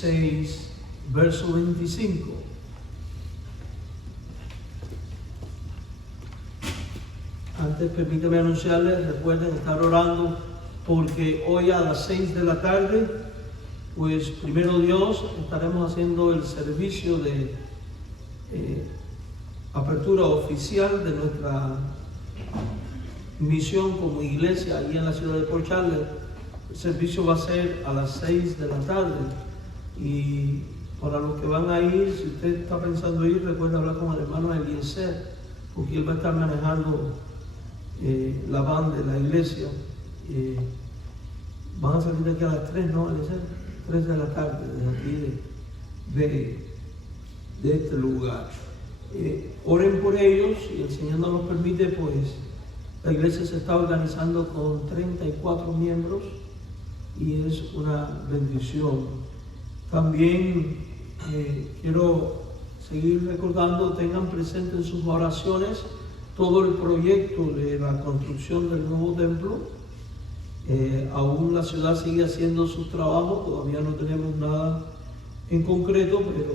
6, verso 25. Antes permítame anunciarles, recuerden estar orando porque hoy a las 6 de la tarde, pues primero Dios, estaremos haciendo el servicio de apertura oficial de nuestra misión como iglesia ahí en la ciudad de Port Charlotte. El servicio va a ser a las 6 de la tarde y para los que van a ir, si usted está pensando ir, recuerda hablar con el hermano Eliezer, porque él va a estar manejando la van de la iglesia. Van a salir de aquí a las 3, ¿no, Eliezer? 3 de la tarde, desde aquí de este lugar. Oren por ellos y el Señor nos lo permite, pues la iglesia se está organizando con 34 miembros y es una bendición. También quiero seguir recordando, tengan presente en sus oraciones todo el proyecto de la construcción del nuevo templo. Aún la ciudad sigue haciendo sus trabajos, todavía no tenemos nada en concreto, pero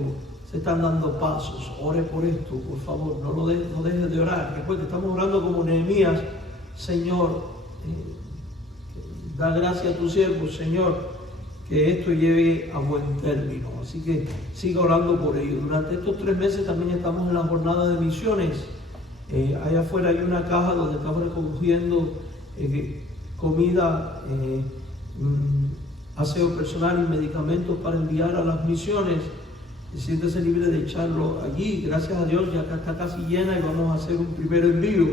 se están dando pasos. Ore por esto, por favor, no dejes de orar. Recuerde, estamos orando como Nehemías. Señor, da gracia a tu siervo, Señor, que esto llegue a buen término. Así que siga orando por ello. Durante estos 3 meses también estamos en la jornada de misiones. Allá afuera hay una caja donde estamos recogiendo comida, aseo personal y medicamentos para enviar a las misiones. Siéntese libre de echarlo allí. Gracias a Dios ya está casi llena y vamos a hacer un primer envío.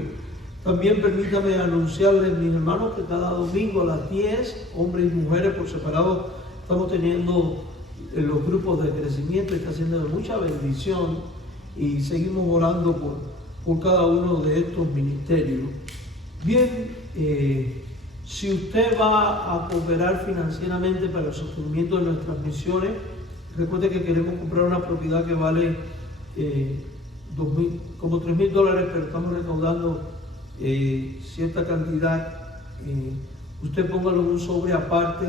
También permítame anunciarles, mis hermanos, que cada domingo a las 10, hombres y mujeres por separado, estamos teniendo los grupos de crecimiento. Está siendo de mucha bendición y seguimos orando por cada uno de estos ministerios. Bien, si usted va a cooperar financieramente para el sostenimiento de nuestras misiones, recuerde que queremos comprar una propiedad que vale como $3,000, pero estamos recaudando cierta cantidad. Usted póngalo en un sobre aparte,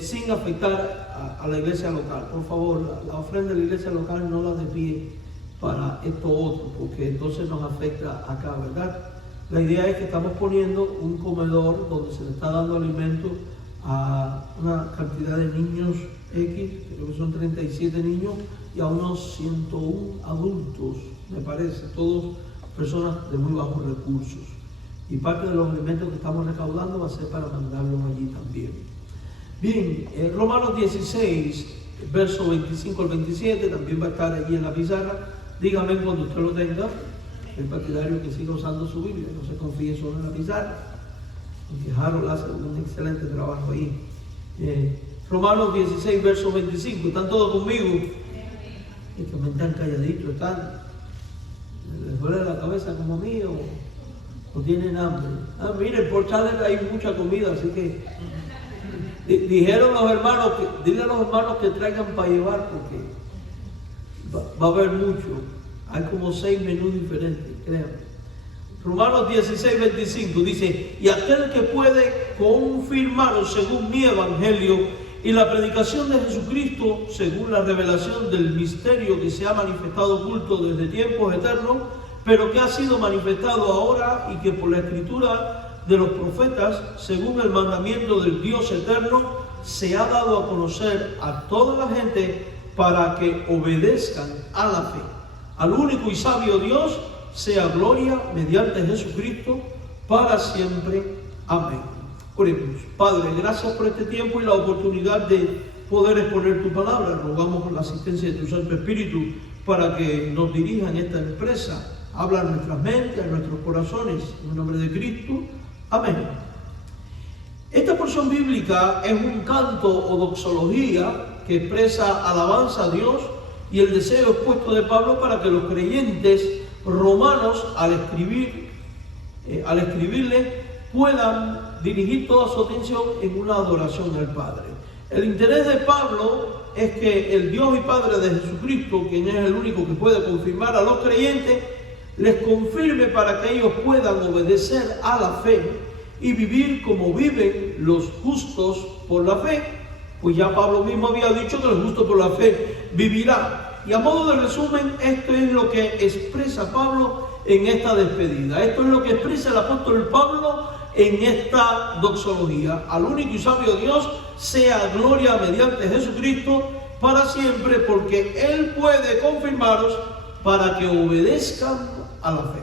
sin afectar a la iglesia local. Por favor, la ofrenda de la iglesia local no la desvíe para esto otro, porque entonces nos afecta acá, ¿verdad? La idea es que estamos poniendo un comedor donde se le está dando alimento a una cantidad de niños X, creo que son 37 niños, y a unos 101 adultos, me parece, todos personas de muy bajos recursos. Y parte de los alimentos que estamos recaudando va a ser para mandarlos allí también. Bien, Romanos 16, verso 25 al 27, también va a estar allí en la pizarra. Dígame cuando usted lo tenga. El partidario que siga usando su Biblia, no se confíe solo en la pizarra, porque Harold hace un excelente trabajo ahí. Romanos 16, verso 25, ¿están todos conmigo? Y que me están calladitos, están. ¿Les duele la cabeza como a mí o tienen hambre? Miren, por Charlotte hay mucha comida, así que dijeron los hermanos, dile a los hermanos que traigan para llevar, porque va a haber mucho. Hay como 6 menús diferentes, créanme. Romanos 16, 25 dice: y aquel que puede confirmaros según mi evangelio y la predicación de Jesucristo según la revelación del misterio que se ha manifestado oculto desde tiempos eternos, pero que ha sido manifestado ahora y que por la escritura de los profetas, según el mandamiento del Dios eterno, se ha dado a conocer a toda la gente para que obedezcan a la fe. Al único y sabio Dios sea gloria mediante Jesucristo para siempre. Amén. Oremos. Padre, gracias por este tiempo y la oportunidad de poder exponer tu palabra. Rogamos por la asistencia de tu Santo Espíritu para que nos dirija en esta empresa. Habla a nuestras mentes, a nuestros corazones. En el nombre de Cristo. Amén. Esta porción bíblica es un canto o doxología que expresa alabanza a Dios y el deseo expuesto de Pablo para que los creyentes romanos, al escribirle, puedan dirigir toda su atención en una adoración al Padre. El interés de Pablo es que el Dios y Padre de Jesucristo, quien es el único que puede confirmar a los creyentes, les confirme para que ellos puedan obedecer a la fe y vivir como viven los justos por la fe. pues ya Pablo mismo había dicho que el justo por la fe vivirá. Y a modo de resumen, esto es lo que expresa Pablo en esta despedida. Esto es lo que expresa el apóstol Pablo en esta doxología. Al único y sabio Dios sea gloria mediante Jesucristo para siempre, porque Él puede confirmaros para que obedezcan a la fe.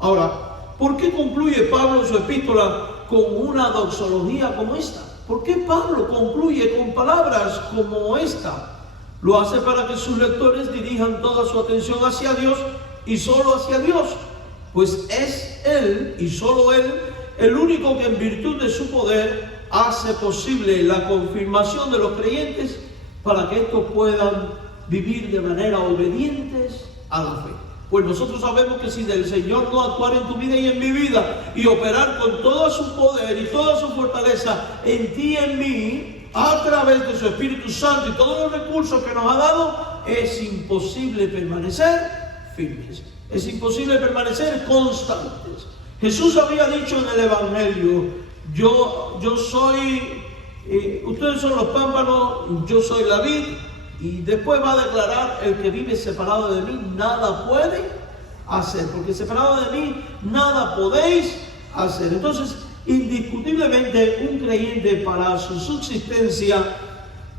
Ahora, ¿por qué concluye Pablo su epístola con una doxología como esta? ¿Por qué Pablo concluye con palabras como esta? Lo hace para que sus lectores dirijan toda su atención hacia Dios y solo hacia Dios, pues es Él y solo Él el único que en virtud de su poder hace posible la confirmación de los creyentes para que estos puedan vivir de manera obedientes a la fe. Pues nosotros sabemos que si el Señor no actuara en tu vida y en mi vida y operar con todo su poder y toda su fortaleza en ti y en mí, a través de su Espíritu Santo y todos los recursos que nos ha dado, es imposible permanecer firmes. Es imposible permanecer constantes. Jesús había dicho en el Evangelio, yo soy, ustedes son los pámpanos, yo soy la vid. Y después va a declarar, el que vive separado de mí nada puede hacer, porque separado de mí nada podéis hacer. Entonces, indiscutiblemente, un creyente para su subsistencia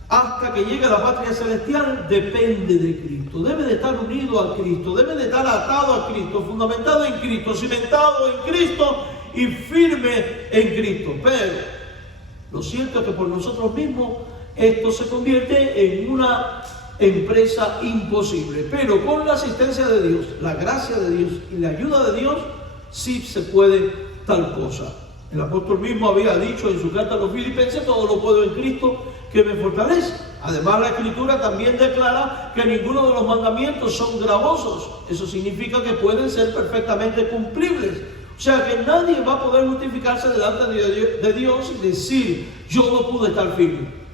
hasta que llegue a la patria celestial depende de Cristo. Debe de estar unido a Cristo, debe de estar atado a Cristo, fundamentado en Cristo, cimentado en Cristo y firme en Cristo. Pero lo cierto es que por nosotros mismos esto se convierte en una empresa imposible. Pero con la asistencia de Dios, la gracia de Dios y la ayuda de Dios, sí se puede tal cosa. El apóstol mismo había dicho en su carta a los Filipenses, todo lo puedo en Cristo que me fortalece. Además, la Escritura también declara que ninguno de los mandamientos son gravosos. Eso significa que pueden ser perfectamente cumplibles. O sea que nadie va a poder justificarse delante de Dios y decir, yo no pude estar firme.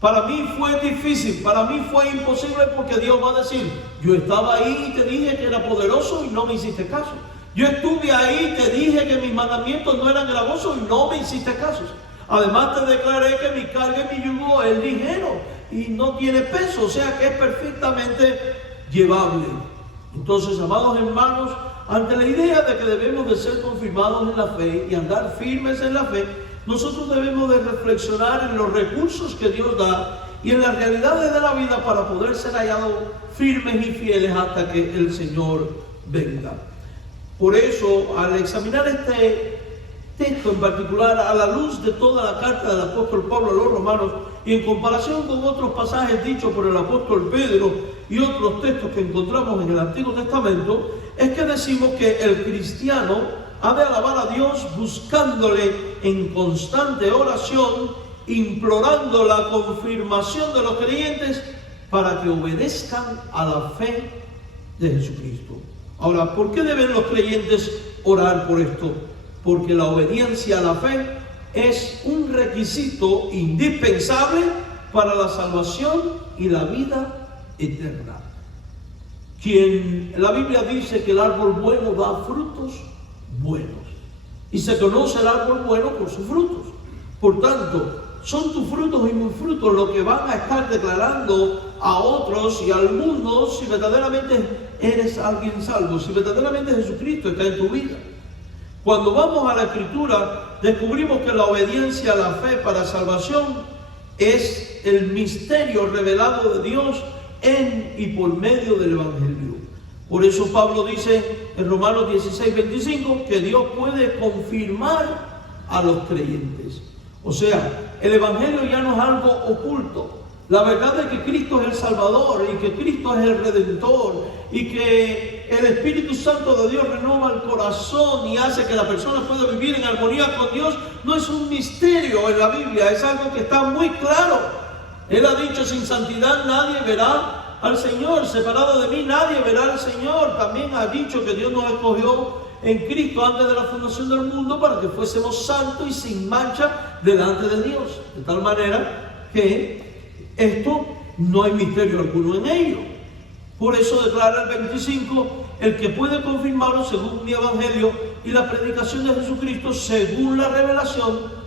Para mí fue difícil, para mí fue imposible, porque Dios va a decir, yo estaba ahí y te dije que era poderoso y no me hiciste caso. Yo estuve ahí y te dije que mis mandamientos no eran gravosos y no me hiciste caso. Además te declaré que mi carga y mi yugo es ligero y no tiene peso, o sea que es perfectamente llevable. Entonces, amados hermanos, ante la idea de que debemos de ser confirmados en la fe y andar firmes en la fe, nosotros debemos de reflexionar en los recursos que Dios da y en las realidades de la vida para poder ser hallados firmes y fieles hasta que el Señor venga. Por eso, al examinar este texto en particular, a la luz de toda la carta del apóstol Pablo a los romanos y en comparación con otros pasajes dichos por el apóstol Pedro y otros textos que encontramos en el Antiguo Testamento, es que decimos que el cristiano ha de alabar a Dios buscándole en constante oración, implorando la confirmación de los creyentes para que obedezcan a la fe de Jesucristo. Ahora, ¿por qué deben los creyentes orar por esto? Porque la obediencia a la fe es un requisito indispensable para la salvación y la vida eterna. La Biblia dice que el árbol bueno da frutos buenos, y se conoce el árbol bueno por sus frutos. Por tanto, son tus frutos y mis frutos lo que van a estar declarando a otros y al mundo si verdaderamente eres alguien salvo, si verdaderamente Jesucristo está en tu vida. Cuando vamos a la Escritura, descubrimos que la obediencia a la fe para salvación es el misterio revelado de Dios en y por medio del Evangelio. Por eso Pablo dice en Romanos 16:25 que Dios puede confirmar a los creyentes. O sea, el Evangelio ya no es algo oculto. La verdad es que Cristo es el Salvador y que Cristo es el Redentor y que el Espíritu Santo de Dios renueva el corazón y hace que la persona pueda vivir en armonía con Dios. No es un misterio en la Biblia, es algo que está muy claro. Él ha dicho, sin santidad nadie verá al Señor, separado de mí nadie verá al Señor. También ha dicho que Dios nos escogió en Cristo antes de la fundación del mundo para que fuésemos santos y sin mancha delante de Dios. De tal manera que esto no hay misterio alguno en ello. Por eso declara el 25, el que puede confirmarlo según mi evangelio y la predicación de Jesucristo según la revelación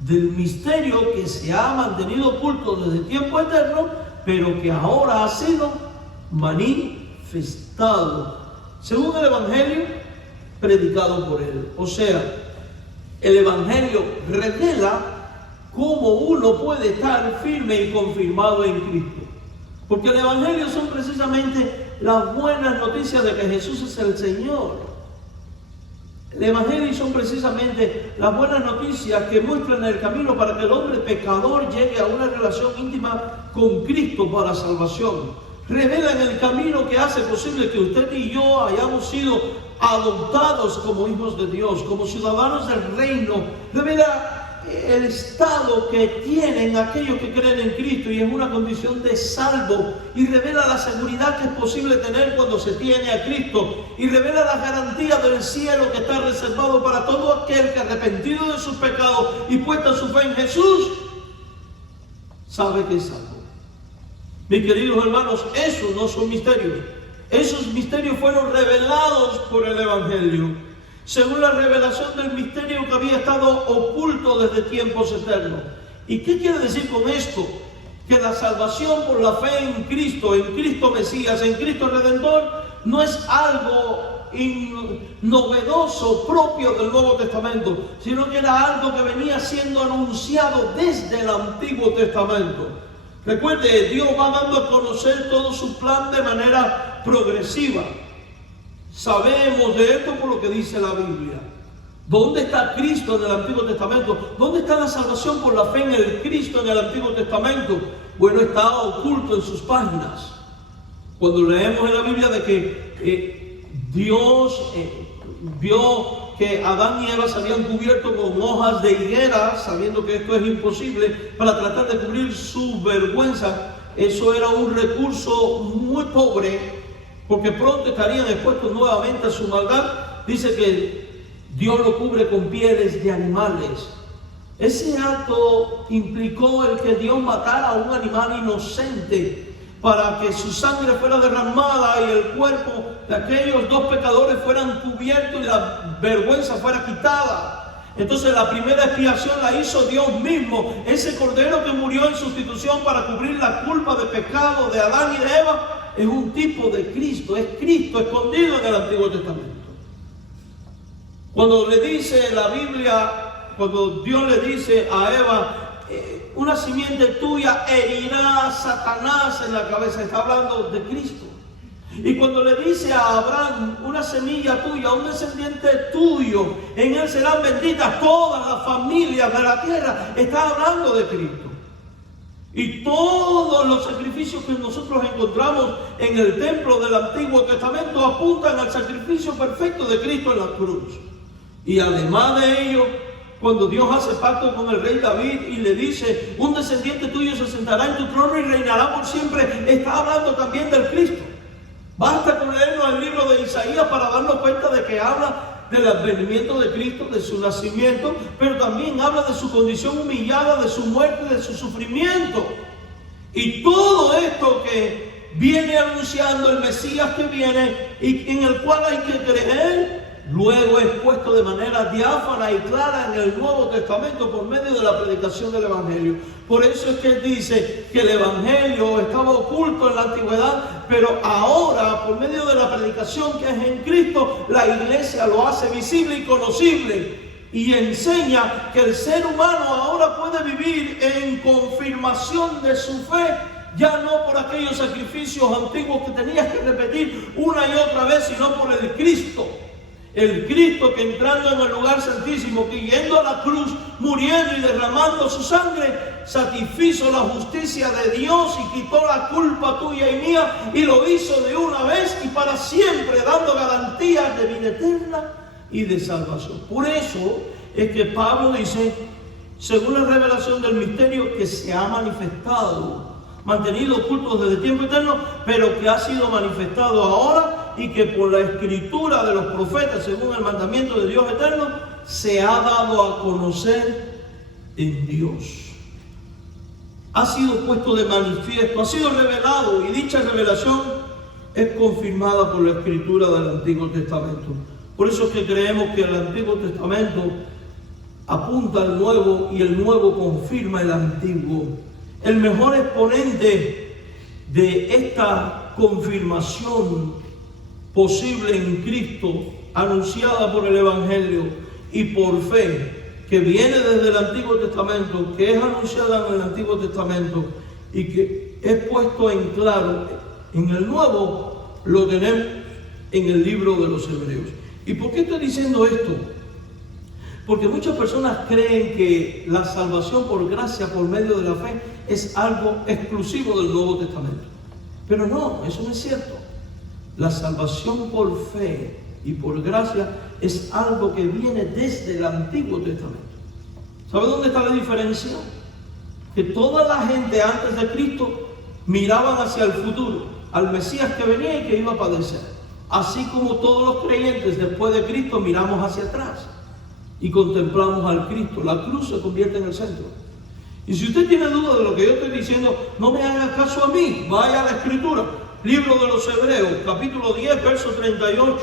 del misterio que se ha mantenido oculto desde tiempo eterno, pero que ahora ha sido manifestado según el Evangelio predicado por él. O sea, el Evangelio revela cómo uno puede estar firme y confirmado en Cristo. Porque el Evangelio son precisamente las buenas noticias de que Jesús es el Señor. El Evangelio son precisamente las buenas noticias que muestran el camino para que el hombre pecador llegue a una relación íntima con Cristo para salvación. Revelan el camino que hace posible que usted y yo hayamos sido adoptados como hijos de Dios, como ciudadanos del reino. Revela el estado que tienen aquellos que creen en Cristo y es una condición de salvo, y revela la seguridad que es posible tener cuando se tiene a Cristo, y revela la garantía del cielo que está reservado para todo aquel que, arrepentido de sus pecados y puesta su fe en Jesús, sabe que es salvo. Mis queridos hermanos, esos no son misterios. Esos misterios fueron revelados por el Evangelio, según la revelación del misterio que había estado oculto desde tiempos eternos. ¿Y qué quiere decir con esto? Que la salvación por la fe en Cristo Mesías, en Cristo Redentor, no es algo novedoso propio del Nuevo Testamento, sino que era algo que venía siendo anunciado desde el Antiguo Testamento. Recuerde, Dios va dando a conocer todo su plan de manera progresiva. Sabemos de esto por lo que dice la Biblia. ¿Dónde está Cristo en el Antiguo Testamento? ¿Dónde está la salvación por la fe en el Cristo en el Antiguo Testamento? Bueno, está oculto en sus páginas. Cuando leemos en la Biblia de que Dios vio que Adán y Eva se habían cubierto con hojas de higuera, sabiendo que esto es imposible, para tratar de cubrir su vergüenza, eso era un recurso muy pobre, porque pronto estarían expuestos nuevamente a su maldad. Dice que Dios lo cubre con pieles de animales. Ese acto implicó el que Dios matara a un animal inocente para que su sangre fuera derramada y el cuerpo de aquellos dos pecadores fueran cubiertos y la vergüenza fuera quitada. Entonces la primera expiación la hizo Dios mismo. Ese cordero que murió en sustitución para cubrir la culpa de pecado de Adán y de Eva es un tipo de Cristo, es Cristo escondido en el Antiguo Testamento. Cuando le dice la Biblia, cuando Dios le dice a Eva, una simiente tuya herirá a Satanás en la cabeza, está hablando de Cristo. Y cuando le dice a Abraham, una semilla tuya, un descendiente tuyo, en él serán benditas todas las familias de la tierra, está hablando de Cristo. Y todos los sacrificios que nosotros encontramos en el templo del Antiguo Testamento apuntan al sacrificio perfecto de Cristo en la cruz. Y además de ello, cuando Dios hace pacto con el rey David y le dice, un descendiente tuyo se sentará en tu trono y reinará por siempre, está hablando también del Cristo. Basta con leernos el libro de Isaías para darnos cuenta de que habla del advenimiento de Cristo, de su nacimiento, pero también habla de su condición humillada, de su muerte, de su sufrimiento. Y todo esto que viene anunciando el Mesías que viene y en el cual hay que creer, luego es puesto de manera diáfana y clara en el Nuevo Testamento por medio de la predicación del Evangelio. Por eso es que él dice que el Evangelio estaba oculto en la antigüedad, pero ahora, por medio de la predicación que es en Cristo, la iglesia lo hace visible y conocible. Y enseña que el ser humano ahora puede vivir en confirmación de su fe, ya no por aquellos sacrificios antiguos que tenías que repetir una y otra vez, sino por el Cristo. El Cristo que entrando en el lugar santísimo, que yendo a la cruz, muriendo y derramando su sangre, satisfizo la justicia de Dios y quitó la culpa tuya y mía, y lo hizo de una vez y para siempre, dando garantías de vida eterna y de salvación. Por eso es que Pablo dice, según la revelación del misterio que se ha manifestado, mantenido oculto desde tiempo eterno, pero que ha sido manifestado ahora, y que por la escritura de los profetas, según el mandamiento de Dios eterno, se ha dado a conocer en Dios. Ha sido puesto de manifiesto, ha sido revelado, y dicha revelación es confirmada por la escritura del Antiguo Testamento. Por eso es que creemos que el Antiguo Testamento apunta al nuevo y el nuevo confirma el antiguo. El mejor exponente de esta confirmación posible en Cristo, anunciada por el Evangelio y por fe, que viene desde el Antiguo Testamento, que es anunciada en el Antiguo Testamento y que es puesto en claro en el Nuevo, lo tenemos en el libro de los Hebreos. ¿Y por qué estoy diciendo esto? Porque muchas personas creen que la salvación por gracia, por medio de la fe, es algo exclusivo del Nuevo Testamento. Pero no, eso no es cierto. La salvación por fe y por gracia es algo que viene desde el Antiguo Testamento. ¿Sabe dónde está la diferencia? Que toda la gente antes de Cristo miraban hacia el futuro, al Mesías que venía y que iba a padecer. Así como todos los creyentes después de Cristo miramos hacia atrás y contemplamos al Cristo. La cruz se convierte en el centro. Y si usted tiene duda de lo que yo estoy diciendo, no me haga caso a mí, vaya a la Escritura. Libro de los Hebreos, capítulo 10, verso 38.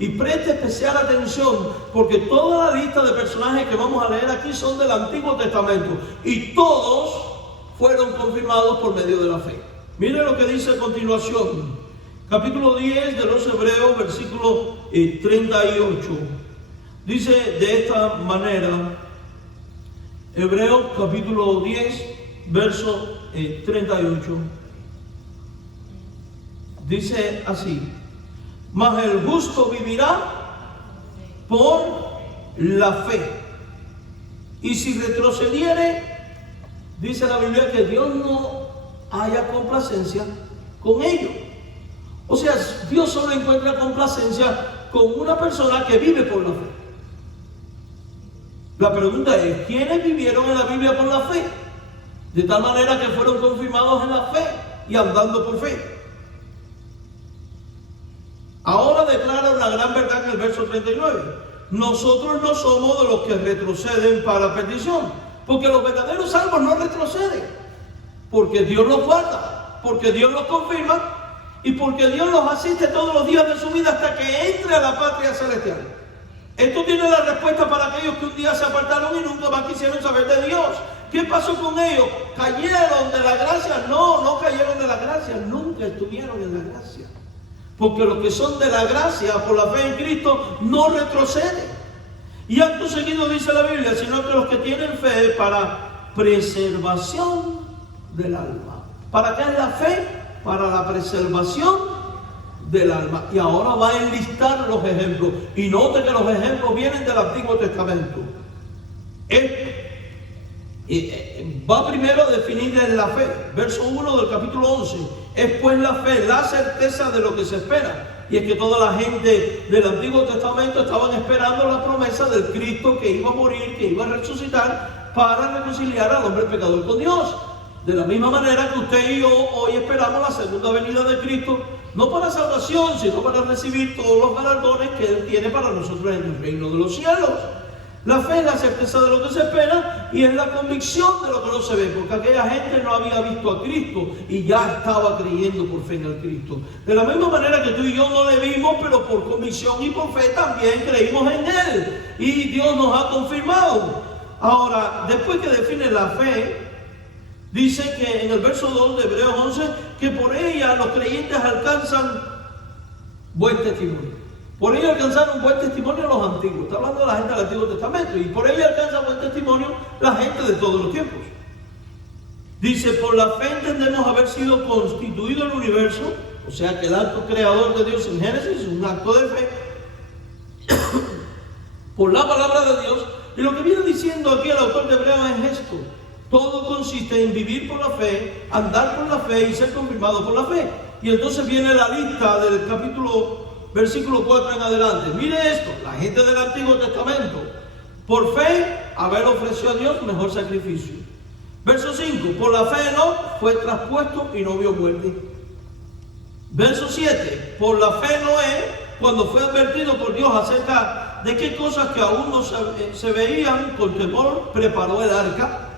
Y preste especial atención, porque toda la lista de personajes que vamos a leer aquí son del Antiguo Testamento. Y todos fueron confirmados por medio de la fe. Mire lo que dice a continuación. Capítulo 10 de los Hebreos, versículo 38. Dice de esta manera, Hebreos capítulo 10, verso 38. Dice así: mas el justo vivirá por la fe. Y si retrocediere, dice la Biblia que Dios no haya complacencia con ellos. O sea, Dios solo encuentra complacencia con una persona que vive por la fe. La pregunta es, ¿quiénes vivieron en la Biblia por la fe? De tal manera que fueron confirmados en la fe y andando por fe. Ahora declara una gran verdad en el verso 39. Nosotros no somos de los que retroceden para perdición, porque los verdaderos salvos no retroceden, porque Dios los guarda, porque Dios los confirma y porque Dios los asiste todos los días de su vida hasta que entre a la patria celestial. Esto tiene la respuesta para aquellos que un día se apartaron y nunca más quisieron saber de Dios. ¿Qué pasó con ellos? ¿Cayeron de la gracia? No, no cayeron de la gracia, nunca estuvieron en la gracia. Porque los que son de la gracia por la fe en Cristo no retroceden. Y acto seguido dice la Biblia, sino que los que tienen fe para preservación del alma. ¿Para qué es la fe? Para la preservación del alma. Y ahora va a enlistar los ejemplos. Y note que los ejemplos vienen del Antiguo Testamento. Va primero a definir la fe. Verso 1 del capítulo 11. Es pues la fe, la certeza de lo que se espera. Y es que toda la gente del Antiguo Testamento estaban esperando la promesa del Cristo que iba a morir, que iba a resucitar para reconciliar al hombre pecador con Dios. De la misma manera que usted y yo hoy esperamos la segunda venida de Cristo, no para salvación, sino para recibir todos los galardones que Él tiene para nosotros en el reino de los cielos. La fe es la certeza de lo que se espera y es la convicción de lo que no se ve, porque aquella gente no había visto a Cristo y ya estaba creyendo por fe en el Cristo. De la misma manera que tú y yo no le vimos, pero por convicción y por fe también creímos en Él y Dios nos ha confirmado. Ahora, después que define la fe, dice que en el verso 2 de Hebreos 11, que por ella los creyentes alcanzan buen testimonio. Por ello alcanzaron buen testimonio los antiguos. Está hablando de la gente del Antiguo Testamento. Y por ello alcanza buen testimonio la gente de todos los tiempos. Dice, por la fe entendemos haber sido constituido el universo. O sea que el acto creador de Dios en Génesis es un acto de fe. Por la palabra de Dios. Y lo que viene diciendo aquí el autor de Hebreos es esto. Todo consiste en vivir por la fe, andar por la fe y ser confirmado por la fe. Y entonces viene la lista del versículo 4 en adelante. Mire esto, la gente del Antiguo Testamento, por fe, Abel ofreció a Dios mejor sacrificio. Verso 5, por la fe Enoc fue traspuesto y no vio muerte. Verso 7, por la fe Noé, cuando fue advertido por Dios acerca de qué cosas que aún no se veían, con temor preparó el arca.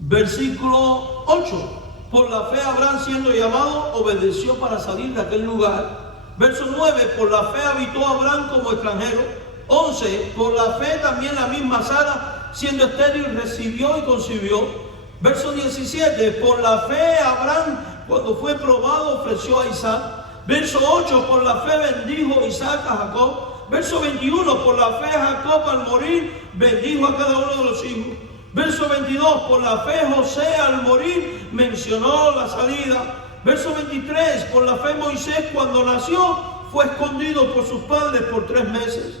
Versículo 8, por la fe Abraham, siendo llamado, obedeció para salir de aquel lugar. Verso 9, por la fe habitó Abraham como extranjero 11, por la fe también la misma Sara, siendo estéril, recibió y concibió. Verso 17, por la fe Abraham, cuando fue probado, ofreció a Isaac. Verso 8, por la fe bendijo Isaac a Jacob. Verso 21, por la fe Jacob al morir bendijo a cada uno de los hijos. Verso 22, por la fe José al morir mencionó la salida. Verso 23, por la fe Moisés cuando nació fue escondido por sus padres por 3 meses.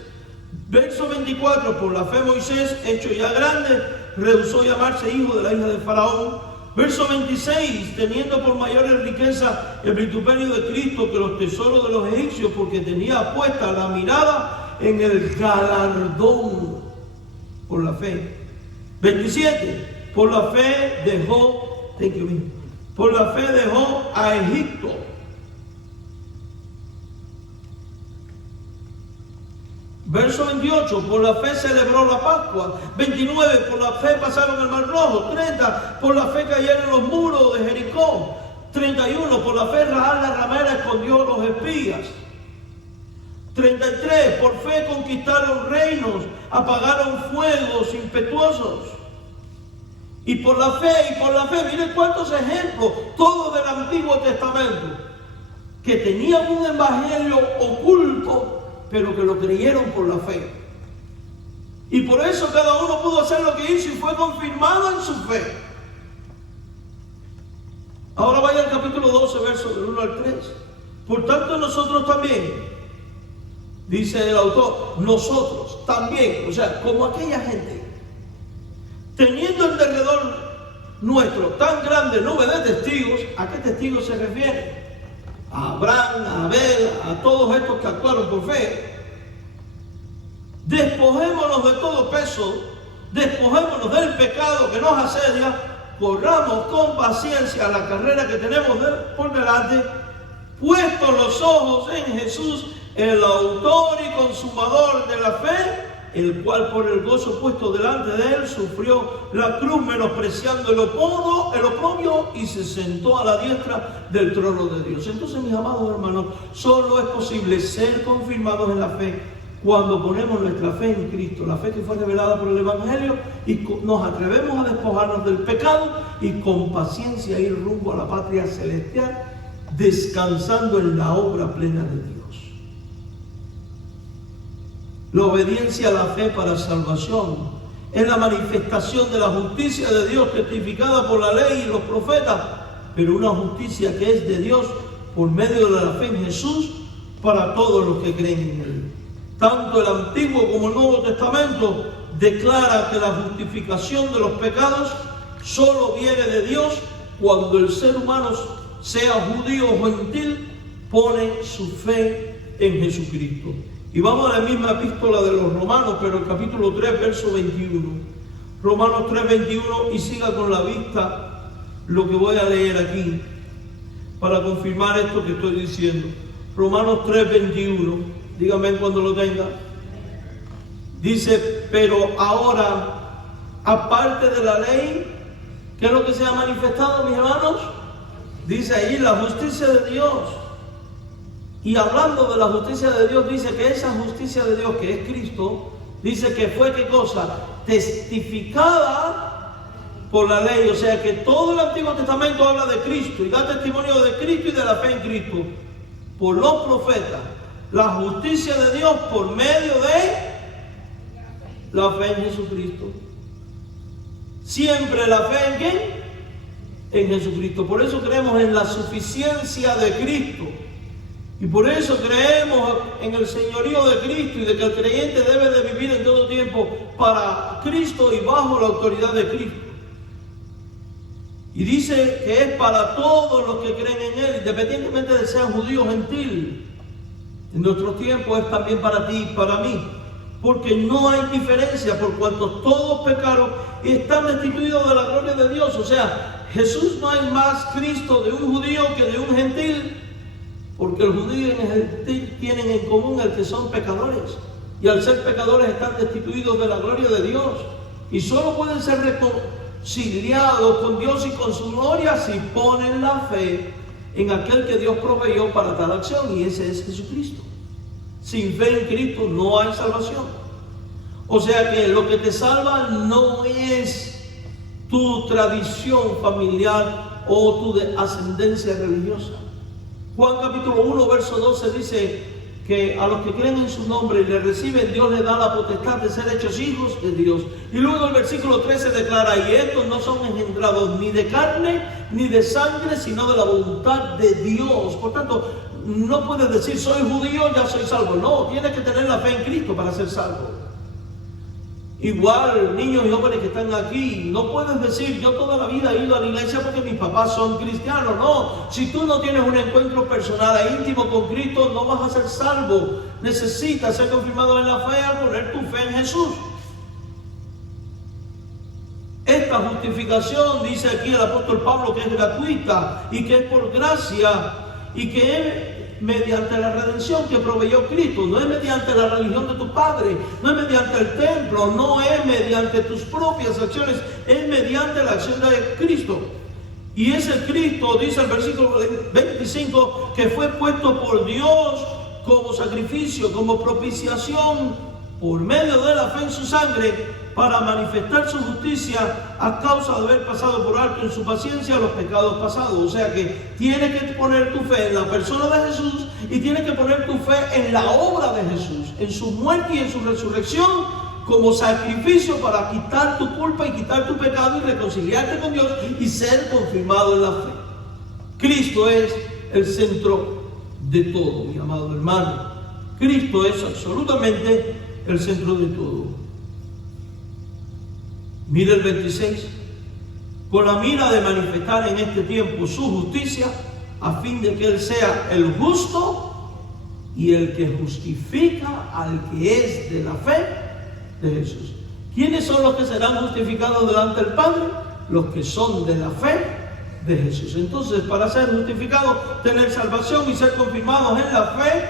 Verso 24, por la fe Moisés, hecho ya grande, rehusó llamarse hijo de la hija de Faraón. Verso 26, teniendo por mayores riqueza el vituperio de Cristo que los tesoros de los egipcios, porque tenía puesta la mirada en el galardón por la fe. 27, por la fe dejó, por la fe dejó a Egipto. Verso 28, por la fe celebró la Pascua. 29, por la fe pasaron el Mar Rojo. 30, por la fe cayeron los muros de Jericó. 31, por la fe Rahab la ramera escondió los espías. 33, por fe conquistaron reinos, apagaron fuegos impetuosos. Y por la fe, miren cuántos ejemplos, todos del Antiguo Testamento, que tenían un evangelio oculto, pero que lo creyeron por la fe. Y por eso cada uno pudo hacer lo que hizo y fue confirmado en su fe. Ahora vaya al capítulo 12, versos del 1 al 3. Por tanto nosotros también, dice el autor, nosotros también, o sea, como aquella gente, teniendo en derredor nuestro tan grande nube de testigos, ¿a qué testigos se refiere? A Abraham, a Abel, a todos estos que actuaron por fe. Despojémonos de todo peso, despojémonos del pecado que nos asedia, corramos con paciencia la carrera que tenemos por delante, puestos los ojos en Jesús, el autor y consumador de la fe, el cual por el gozo puesto delante de él sufrió la cruz, menospreciando el oprobio, y se sentó a la diestra del trono de Dios. Entonces, mis amados hermanos, solo es posible ser confirmados en la fe cuando ponemos nuestra fe en Cristo, la fe que fue revelada por el Evangelio, y nos atrevemos a despojarnos del pecado y con paciencia ir rumbo a la patria celestial, descansando en la obra plena de Dios. La obediencia a la fe para salvación es la manifestación de la justicia de Dios testificada por la ley y los profetas, pero una justicia que es de Dios por medio de la fe en Jesús para todos los que creen en Él. Tanto el Antiguo como el Nuevo Testamento declara que la justificación de los pecados solo viene de Dios cuando el ser humano, sea judío o gentil, pone su fe en Jesucristo. Y vamos a la misma epístola de los Romanos, pero el capítulo 3, verso 21. Romanos 3, 21, y siga con la vista lo que voy a leer aquí para confirmar esto que estoy diciendo. Romanos 3, 21, dígame cuando lo tenga. Dice, pero ahora, aparte de la ley, ¿qué es lo que se ha manifestado, mis hermanos? Dice ahí la justicia de Dios. Y hablando de la justicia de Dios, dice que esa justicia de Dios, que es Cristo, dice que fue, ¿qué cosa? Testificada por la ley. O sea que todo el Antiguo Testamento habla de Cristo y da testimonio de Cristo y de la fe en Cristo. Por los profetas, la justicia de Dios por medio de la fe en Jesucristo. Siempre la fe en ¿quién? En Jesucristo. Por eso creemos en la suficiencia de Cristo. Y por eso creemos en el señorío de Cristo y de que el creyente debe de vivir en todo tiempo para Cristo y bajo la autoridad de Cristo. Y dice que es para todos los que creen en Él, independientemente de sean judío o gentil. En nuestro tiempo es también para ti y para mí, porque no hay diferencia por cuanto todos pecaron y están destituidos de la gloria de Dios. O sea, Jesús no es más Cristo de un judío que de un gentil, porque el judío y el gentil tienen en común el que son pecadores, y al ser pecadores están destituidos de la gloria de Dios, y solo pueden ser reconciliados con Dios y con su gloria si ponen la fe en aquel que Dios proveyó para tal acción, y ese es Jesucristo. Sin fe en Cristo no hay salvación. O sea que lo que te salva no es tu tradición familiar o tu ascendencia religiosa. Juan capítulo 1, verso 12 dice que a los que creen en su nombre y le reciben, Dios les da la potestad de ser hechos hijos de Dios. Y luego el versículo 13 declara: y estos no son engendrados ni de carne ni de sangre, sino de la voluntad de Dios. Por tanto, no puedes decir soy judío, ya soy salvo. No, tienes que tener la fe en Cristo para ser salvo. Igual, niños y jóvenes que están aquí, no puedes decir yo toda la vida he ido a la iglesia porque mis papás son cristianos. No, si tú no tienes un encuentro personal e íntimo con Cristo, no vas a ser salvo. Necesitas ser confirmado en la fe al poner tu fe en Jesús. Esta justificación, dice aquí el apóstol Pablo, que es gratuita y que es por gracia y que es mediante la redención que proveyó Cristo. No es mediante la religión de tu padre, no es mediante el templo, no es mediante tus propias acciones, es mediante la acción de Cristo. Y ese Cristo, dice el versículo 25, que fue puesto por Dios como sacrificio, como propiciación, por medio de la fe en su sangre, para manifestar su justicia a causa de haber pasado por alto en su paciencia los pecados pasados. O sea que tienes que poner tu fe en la persona de Jesús y tienes que poner tu fe en la obra de Jesús, en su muerte y en su resurrección como sacrificio para quitar tu culpa y quitar tu pecado y reconciliarte con Dios y ser confirmado en la fe. Cristo es el centro de todo, mi amado hermano. Cristo es absolutamente el centro de todo. Mira el 26, con la mira de manifestar en este tiempo su justicia, a fin de que Él sea el justo y el que justifica al que es de la fe de Jesús. ¿Quiénes son los que serán justificados delante del Padre? Los que son de la fe de Jesús. Entonces, para ser justificados, tener salvación y ser confirmados en la fe,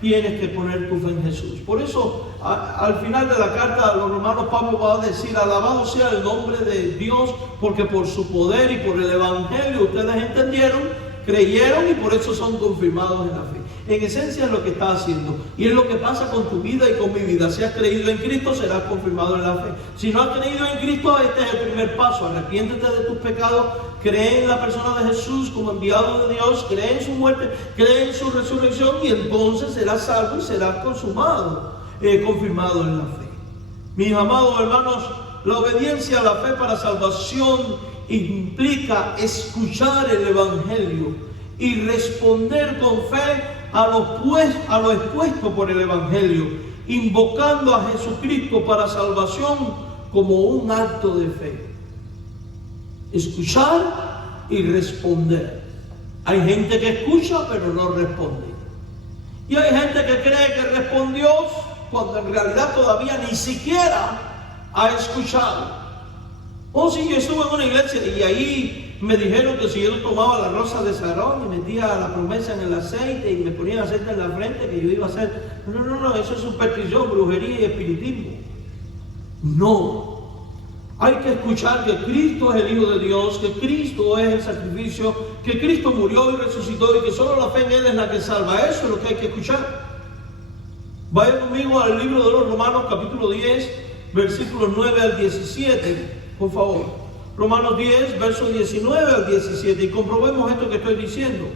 tienes que poner tu fe en Jesús. Por eso, al final de la carta a los romanos, Pablo va a decir: alabado sea el nombre de Dios, porque por su poder y por el evangelio ustedes entendieron, creyeron y por eso son confirmados en la fe. En esencia es lo que está haciendo y es lo que pasa con tu vida y con mi vida. Si has creído en Cristo, serás confirmado en la fe. Si no has creído en Cristo, este es el primer paso: arrepiéntete de tus pecados, cree en la persona de Jesús como enviado de Dios, cree en su muerte, cree en su resurrección y entonces serás salvo y serás confirmado en la fe. Mis amados hermanos, la obediencia a la fe para salvación implica escuchar el evangelio y responder con fe a lo expuesto por el evangelio, invocando a Jesucristo para salvación como un acto de fe. Escuchar y responder. Hay gente que escucha pero no responde. Y hay gente que cree que respondió cuando en realidad todavía ni siquiera ha escuchado. Oh, sí, yo estuve en una iglesia y ahí me dijeron que si yo tomaba la rosa de Sarón y metía la promesa en el aceite y me ponía aceite en la frente, que yo iba a hacer. No, eso es superstición, brujería y espiritismo. No. Hay que escuchar que Cristo es el Hijo de Dios, que Cristo es el sacrificio, que Cristo murió y resucitó y que solo la fe en Él es la que salva. Eso es lo que hay que escuchar. Vaya conmigo al libro de los Romanos, capítulo 10, versículos 9 al 17, por favor. Romanos 10, versos 19 al 17, y comprobemos esto que estoy diciendo.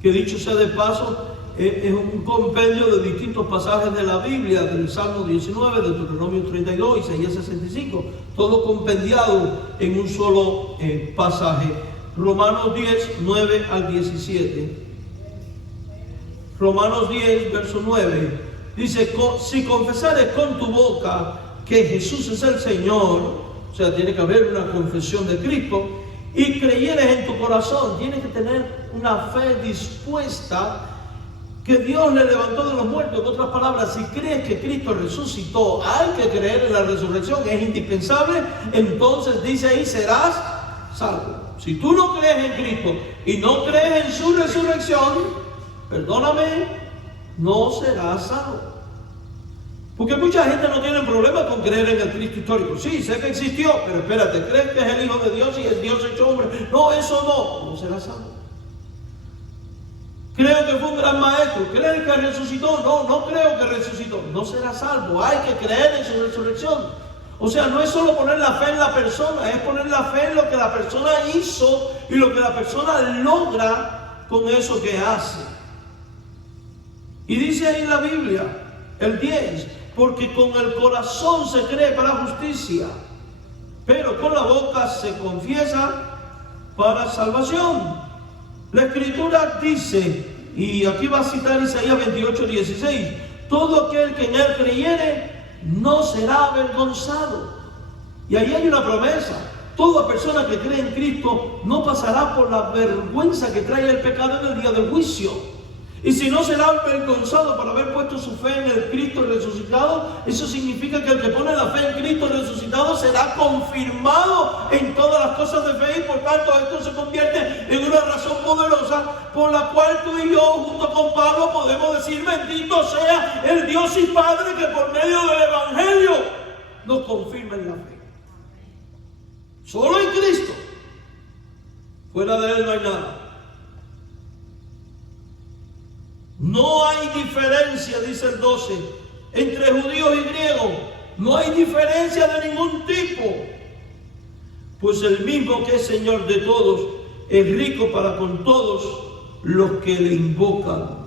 Que dicho sea de paso, es un compendio de distintos pasajes de la Biblia, del Salmo 19, de Deuteronomio 32, Isaías 65, todo compendiado en un solo pasaje. Romanos 10, 9 al 17. Romanos 10, verso 9, dice: si confesares con tu boca que Jesús es el Señor, o sea, tiene que haber una confesión de Cristo, y creyeres en tu corazón, tienes que tener una fe dispuesta que Dios le levantó de los muertos. En otras palabras, si crees que Cristo resucitó, hay que creer en la resurrección, es indispensable. Entonces dice ahí: serás salvo. Si tú no crees en Cristo y no crees en su resurrección, perdóname, no serás salvo. Porque mucha gente no tiene problema con creer en el Cristo histórico. Sí, sé que existió, pero espérate, ¿crees que es el Hijo de Dios y es Dios hecho hombre? No, eso no serás salvo. Creo que fue un gran maestro. ¿Creen que resucitó? No, no creo que resucitó. No será salvo. Hay que creer en su resurrección. O sea, no es solo poner la fe en la persona, es poner la fe en lo que la persona hizo y lo que la persona logra con eso que hace. Y dice ahí en la Biblia, el 10, porque con el corazón se cree para justicia, pero con la boca se confiesa para salvación. La Escritura dice, y aquí va a citar Isaías 28:16, todo aquel que en él creyere no será avergonzado. Y ahí hay una promesa. Toda persona que cree en Cristo no pasará por la vergüenza que trae el pecado en el día del juicio. Y si no será avergonzado por haber puesto su fe en el Cristo resucitado, eso significa que el que pone la fe en Cristo resucitado será confirmado en todas las cosas de fe, y por tanto esto se convierte en una razón poderosa por la cual tú y yo, junto con Pablo, podemos decir: bendito sea el Dios y Padre que por medio del Evangelio nos confirma en la fe. Solo en Cristo. Fuera de Él no hay nada. No hay diferencia, dice el 12, entre judíos y griegos. No hay diferencia de ningún tipo. Pues el mismo que es Señor de todos es rico para con todos los que le invocan.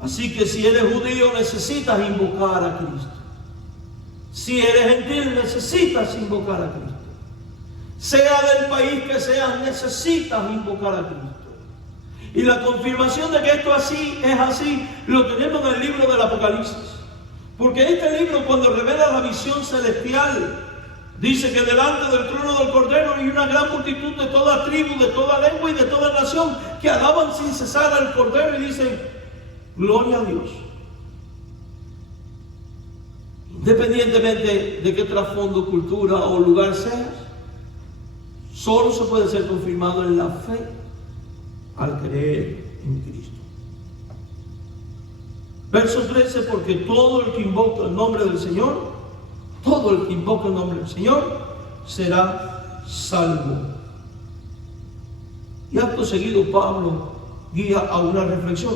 Así que si eres judío necesitas invocar a Cristo. Si eres gentil necesitas invocar a Cristo. Sea del país que seas, necesitas invocar a Cristo. Y la confirmación de que esto así es así, lo tenemos en el libro del Apocalipsis. Porque este libro, cuando revela la visión celestial, dice que delante del trono del Cordero hay una gran multitud de toda tribu, de toda lengua y de toda nación, que alaban sin cesar al Cordero y dicen: gloria a Dios. Independientemente de qué trasfondo, cultura o lugar seas, solo se puede ser confirmado en la fe al creer en Cristo. Verso 13, porque todo el que invoca el nombre del Señor, todo el que invoca el nombre del Señor, será salvo. Y acto seguido Pablo guía a una reflexión.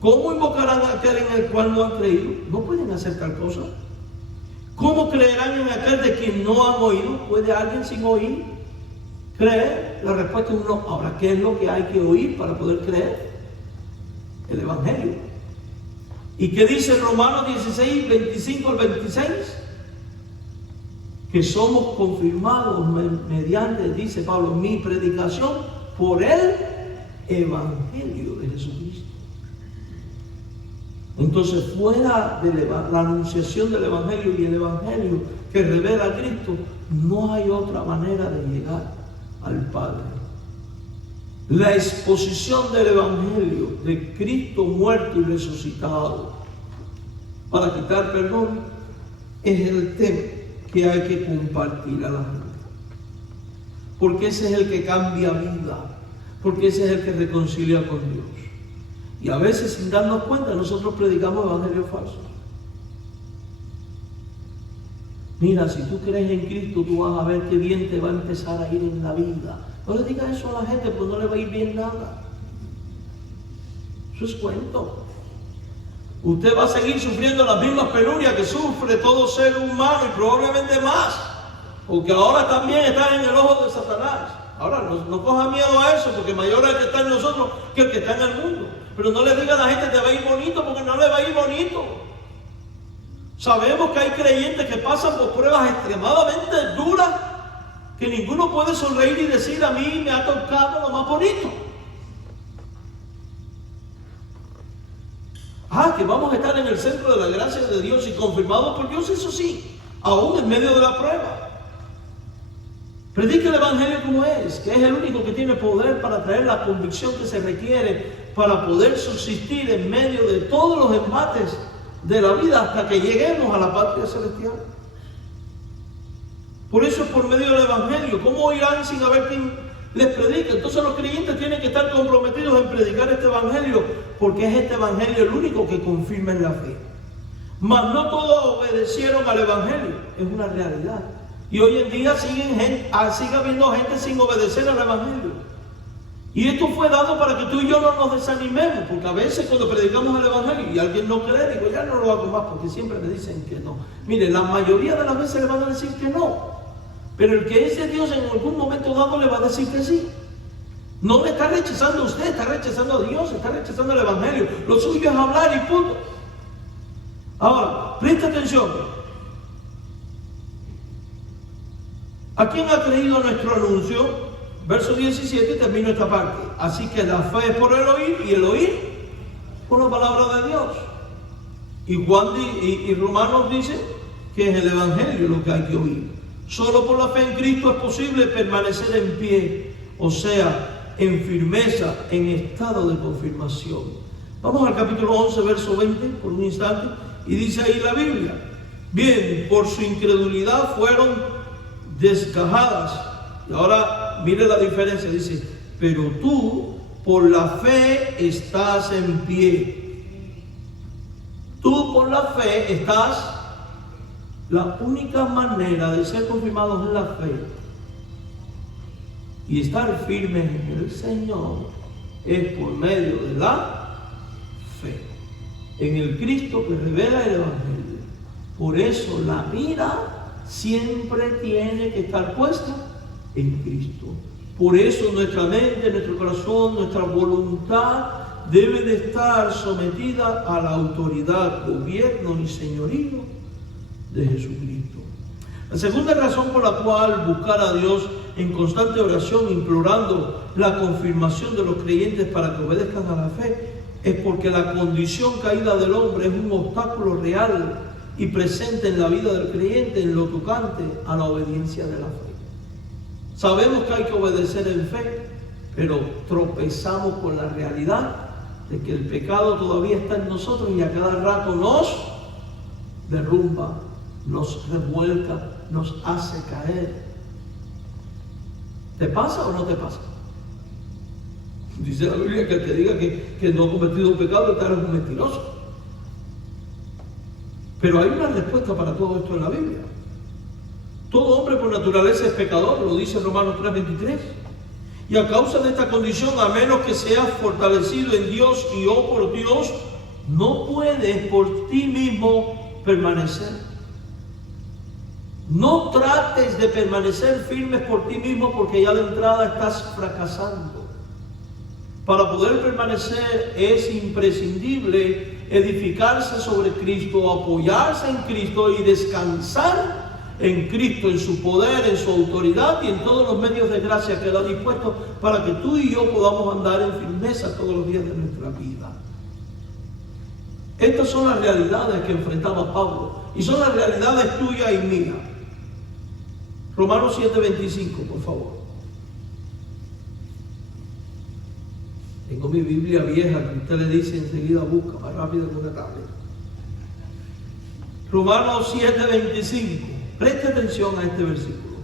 ¿Cómo invocarán a aquel en el cual no han creído? No pueden hacer tal cosa. ¿Cómo creerán en aquel de quien no han oído? ¿Puede alguien sin oír creer? La respuesta es no. Ahora, ¿qué es lo que hay que oír para poder creer? El Evangelio. ¿Y qué dice Romanos 16, 25 al 26? Que somos confirmados mediante, dice Pablo, mi predicación por el Evangelio de Jesucristo. Entonces, fuera de la anunciación del Evangelio y el Evangelio que revela a Cristo, no hay otra manera de llegar al Padre. La exposición del Evangelio de Cristo muerto y resucitado para quitar perdón es el tema que hay que compartir a la gente. Porque ese es el que cambia vida, porque ese es el que reconcilia con Dios. Y a veces, sin darnos cuenta, nosotros predicamos evangelios falsos. Mira, si tú crees en Cristo, tú vas a ver qué bien te va a empezar a ir en la vida. No le digas eso a la gente, pues no le va a ir bien nada. Eso es cuento. Usted va a seguir sufriendo las mismas penurias que sufre todo ser humano y probablemente más. Porque ahora también está en el ojo de Satanás. Ahora, no coja miedo a eso, porque mayor es el que está en nosotros que el que está en el mundo. Pero no le diga a la gente te va a ir bonito, porque no le va a ir bonito. Sabemos que hay creyentes que pasan por pruebas extremadamente duras, que ninguno puede sonreír y decir: a mí me ha tocado lo más bonito. Que vamos a estar en el centro de la gracia de Dios y confirmados por Dios, eso sí, aún en medio de la prueba. Predica el Evangelio como es, que es el único que tiene poder para traer la convicción que se requiere para poder subsistir en medio de todos los embates de la vida hasta que lleguemos a la patria celestial. Por eso es por medio del Evangelio. ¿Cómo oirán sin haber quien les predique? Entonces los creyentes tienen que estar comprometidos en predicar este Evangelio, porque es este Evangelio el único que confirma en la fe. Mas no todos obedecieron al Evangelio, es una realidad. Y hoy en día sigue habiendo gente sin obedecer al Evangelio. Y esto fue dado para que tú y yo no nos desanimemos, porque a veces cuando predicamos el Evangelio y alguien no cree, digo, ya no lo hago más, porque siempre me dicen que no. Mire, la mayoría de las veces le van a decir que no, pero el que es de Dios en algún momento dado le va a decir que sí. No le está rechazando a usted, está rechazando a Dios, está rechazando el Evangelio. Lo suyo es hablar y punto. Ahora, presta atención. ¿A quién ha creído nuestro anuncio? Verso 17, termino esta parte. Así que la fe es por el oír, y el oír por la palabra de Dios. Y Romanos dice que es el Evangelio lo que hay que oír. Solo por la fe en Cristo es posible permanecer en pie, o sea, en firmeza, en estado de confirmación. Vamos al capítulo 11, verso 20, por un instante, y dice ahí la Biblia: bien, por su incredulidad fueron desgajadas. Y ahora mire la diferencia, dice, pero tú por la fe estás en pie. Tú por la fe estás. La única manera de ser confirmados en la fe y estar firmes en el Señor es por medio de la fe en el Cristo que revela el Evangelio. Por eso la mira siempre tiene que estar puesta en Cristo. Por eso nuestra mente, nuestro corazón, nuestra voluntad debe de estar sometida a la autoridad, gobierno y señorío de Jesucristo. La segunda razón por la cual buscar a Dios en constante oración, implorando la confirmación de los creyentes para que obedezcan a la fe, es porque la condición caída del hombre es un obstáculo real y presente en la vida del creyente en lo tocante a la obediencia de la fe. Sabemos que hay que obedecer en fe, pero tropezamos con la realidad de que el pecado todavía está en nosotros y a cada rato nos derrumba, nos revuelca, nos hace caer. ¿Te pasa o no te pasa? Dice la Biblia que el que diga que no ha cometido un pecado es un mentiroso. Pero hay una respuesta para todo esto en la Biblia. Todo hombre por naturaleza es pecador, lo dice Romanos 3:23. Y a causa de esta condición, a menos que seas fortalecido en Dios y por Dios, no puedes por ti mismo permanecer. No trates de permanecer firmes por ti mismo, porque ya de entrada estás fracasando. Para poder permanecer es imprescindible edificarse sobre Cristo, apoyarse en Cristo y descansar en Cristo, en su poder, en su autoridad y en todos los medios de gracia que Él ha dispuesto para que tú y yo podamos andar en firmeza todos los días de nuestra vida. Estas son las realidades que enfrentaba Pablo y son las realidades tuyas y mías. Romanos 7:25, por favor. Tengo mi Biblia vieja que usted le dice enseguida busca más rápido que una tablet. Romanos 7:25. Preste atención a este versículo.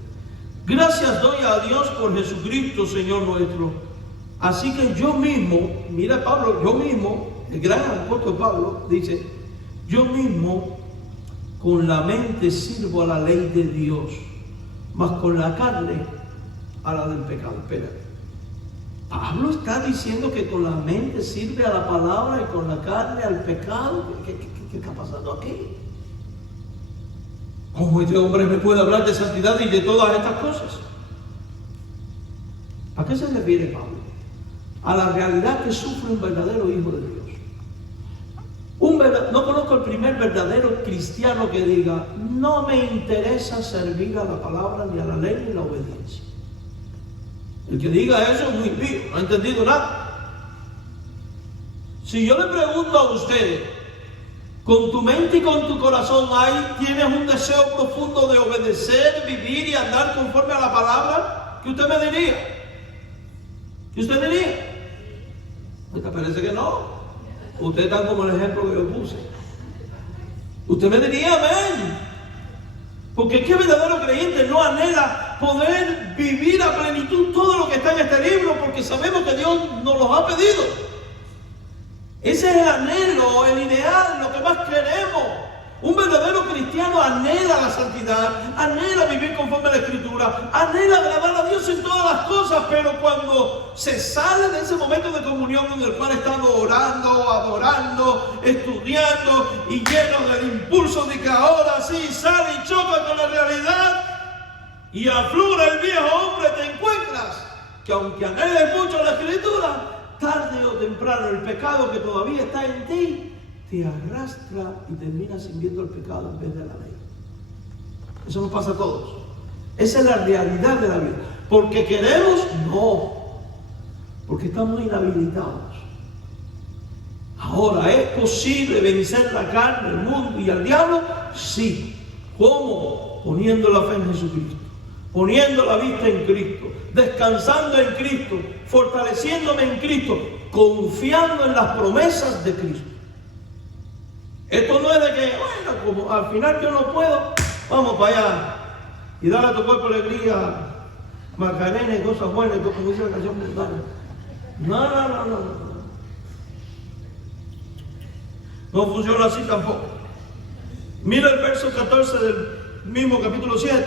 Gracias doy a Dios por Jesucristo, Señor nuestro. Así que yo mismo, mira Pablo, yo mismo, el gran apóstol Pablo, dice, yo mismo con la mente sirvo a la ley de Dios, mas con la carne a la del pecado. Espera. Pablo está diciendo que con la mente sirve a la palabra y con la carne al pecado. ¿Qué está pasando aquí? ¿Cómo este hombre me puede hablar de santidad y de todas estas cosas? ¿A qué se refiere Pablo? A la realidad que sufre un verdadero hijo de Dios. No conozco el primer verdadero cristiano que diga, no me interesa servir a la palabra, ni a la ley, ni a la obediencia. El que diga eso es muy impío, no ha entendido nada. Si yo le pregunto a usted, con tu mente y con tu corazón, ¿tienes un deseo profundo de obedecer, vivir y andar conforme a la palabra? ¿Qué usted me diría? ¿Qué usted diría? ¿Me parece que no? Usted está como el ejemplo que yo puse. Usted me diría amén. Porque es que el verdadero creyente no anhela poder vivir a plenitud todo lo que está en este libro, porque sabemos que Dios nos los ha pedido. Ese es el anhelo, el ideal, lo que más queremos. Un verdadero cristiano anhela la santidad, anhela vivir conforme a la Escritura, anhela agradar a Dios en todas las cosas, pero cuando se sale de ese momento de comunión en el cual estamos orando, adorando, estudiando y llenos del impulso de que ahora sí sale y choca con la realidad y aflora el viejo hombre, te encuentras que aunque anheles mucho la Escritura, tarde o temprano el pecado que todavía está en ti te arrastra y terminas sirviendo el pecado en vez de la ley. Eso nos pasa a todos. Esa es la realidad de la vida. Porque queremos, no. Porque estamos inhabilitados. Ahora, ¿es posible vencer la carne, el mundo y al diablo? Sí. ¿Cómo? Poniendo la fe en Jesucristo. Poniendo la vista en Cristo. Descansando en Cristo. Fortaleciéndome en Cristo. Confiando en las promesas de Cristo. Esto no es de que, bueno, como al final yo no puedo, vamos para allá y dale a tu cuerpo alegría, Macarena y cosas buenas, como dice la canción mundana. No. No funciona así tampoco. Mira el verso 14 del mismo capítulo 7.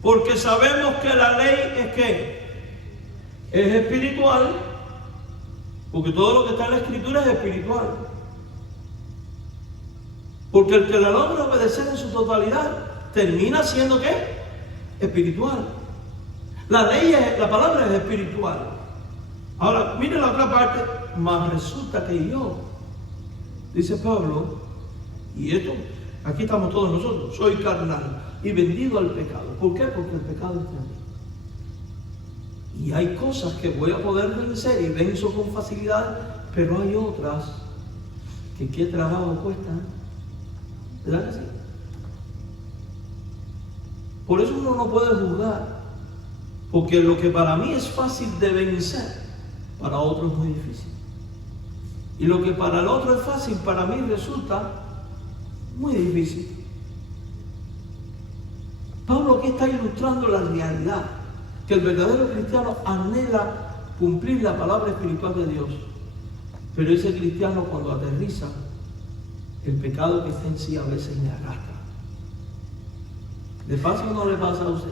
Porque sabemos que la ley es ¿qué? Es espiritual, porque todo lo que está en la Escritura es espiritual. Porque el que la logra obedecer en su totalidad termina siendo ¿qué? Espiritual. La ley la palabra es espiritual. Ahora, mire la otra parte. Mas resulta que yo, dice Pablo, y esto, aquí estamos todos nosotros, soy carnal y vendido al pecado. ¿Por qué? Porque el pecado está en mí. Y hay cosas que voy a poder vencer y venzo con facilidad, pero hay otras que qué trabajo cuestan. ¿Verdad que sí? Por eso uno no puede juzgar, porque lo que para mí es fácil de vencer, para otro es muy difícil. Y lo que para el otro es fácil, para mí resulta muy difícil. Pablo aquí está ilustrando la realidad, que el verdadero cristiano anhela cumplir la palabra espiritual de Dios, pero ese cristiano cuando aterriza, el pecado que está en sí a veces le arrastra. ¿Le pasa o no le pasa a usted?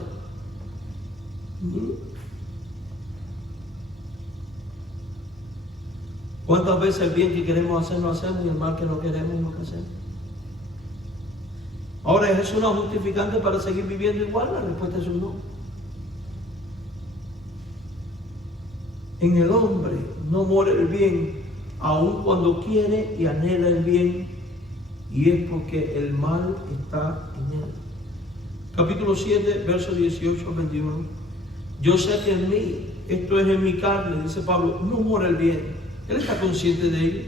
¿Cuántas veces el bien que queremos hacer no hacemos y el mal que no queremos no hacemos? Ahora, ¿es eso una justificante para seguir viviendo igual? La respuesta es un no. En el hombre no muere el bien, aun cuando quiere y anhela el bien. Y es porque el mal está en él. Capítulo 7, versos 18 al 21. Yo sé que en mí, esto es en mi carne, dice Pablo, no mora el bien. Él está consciente de ello.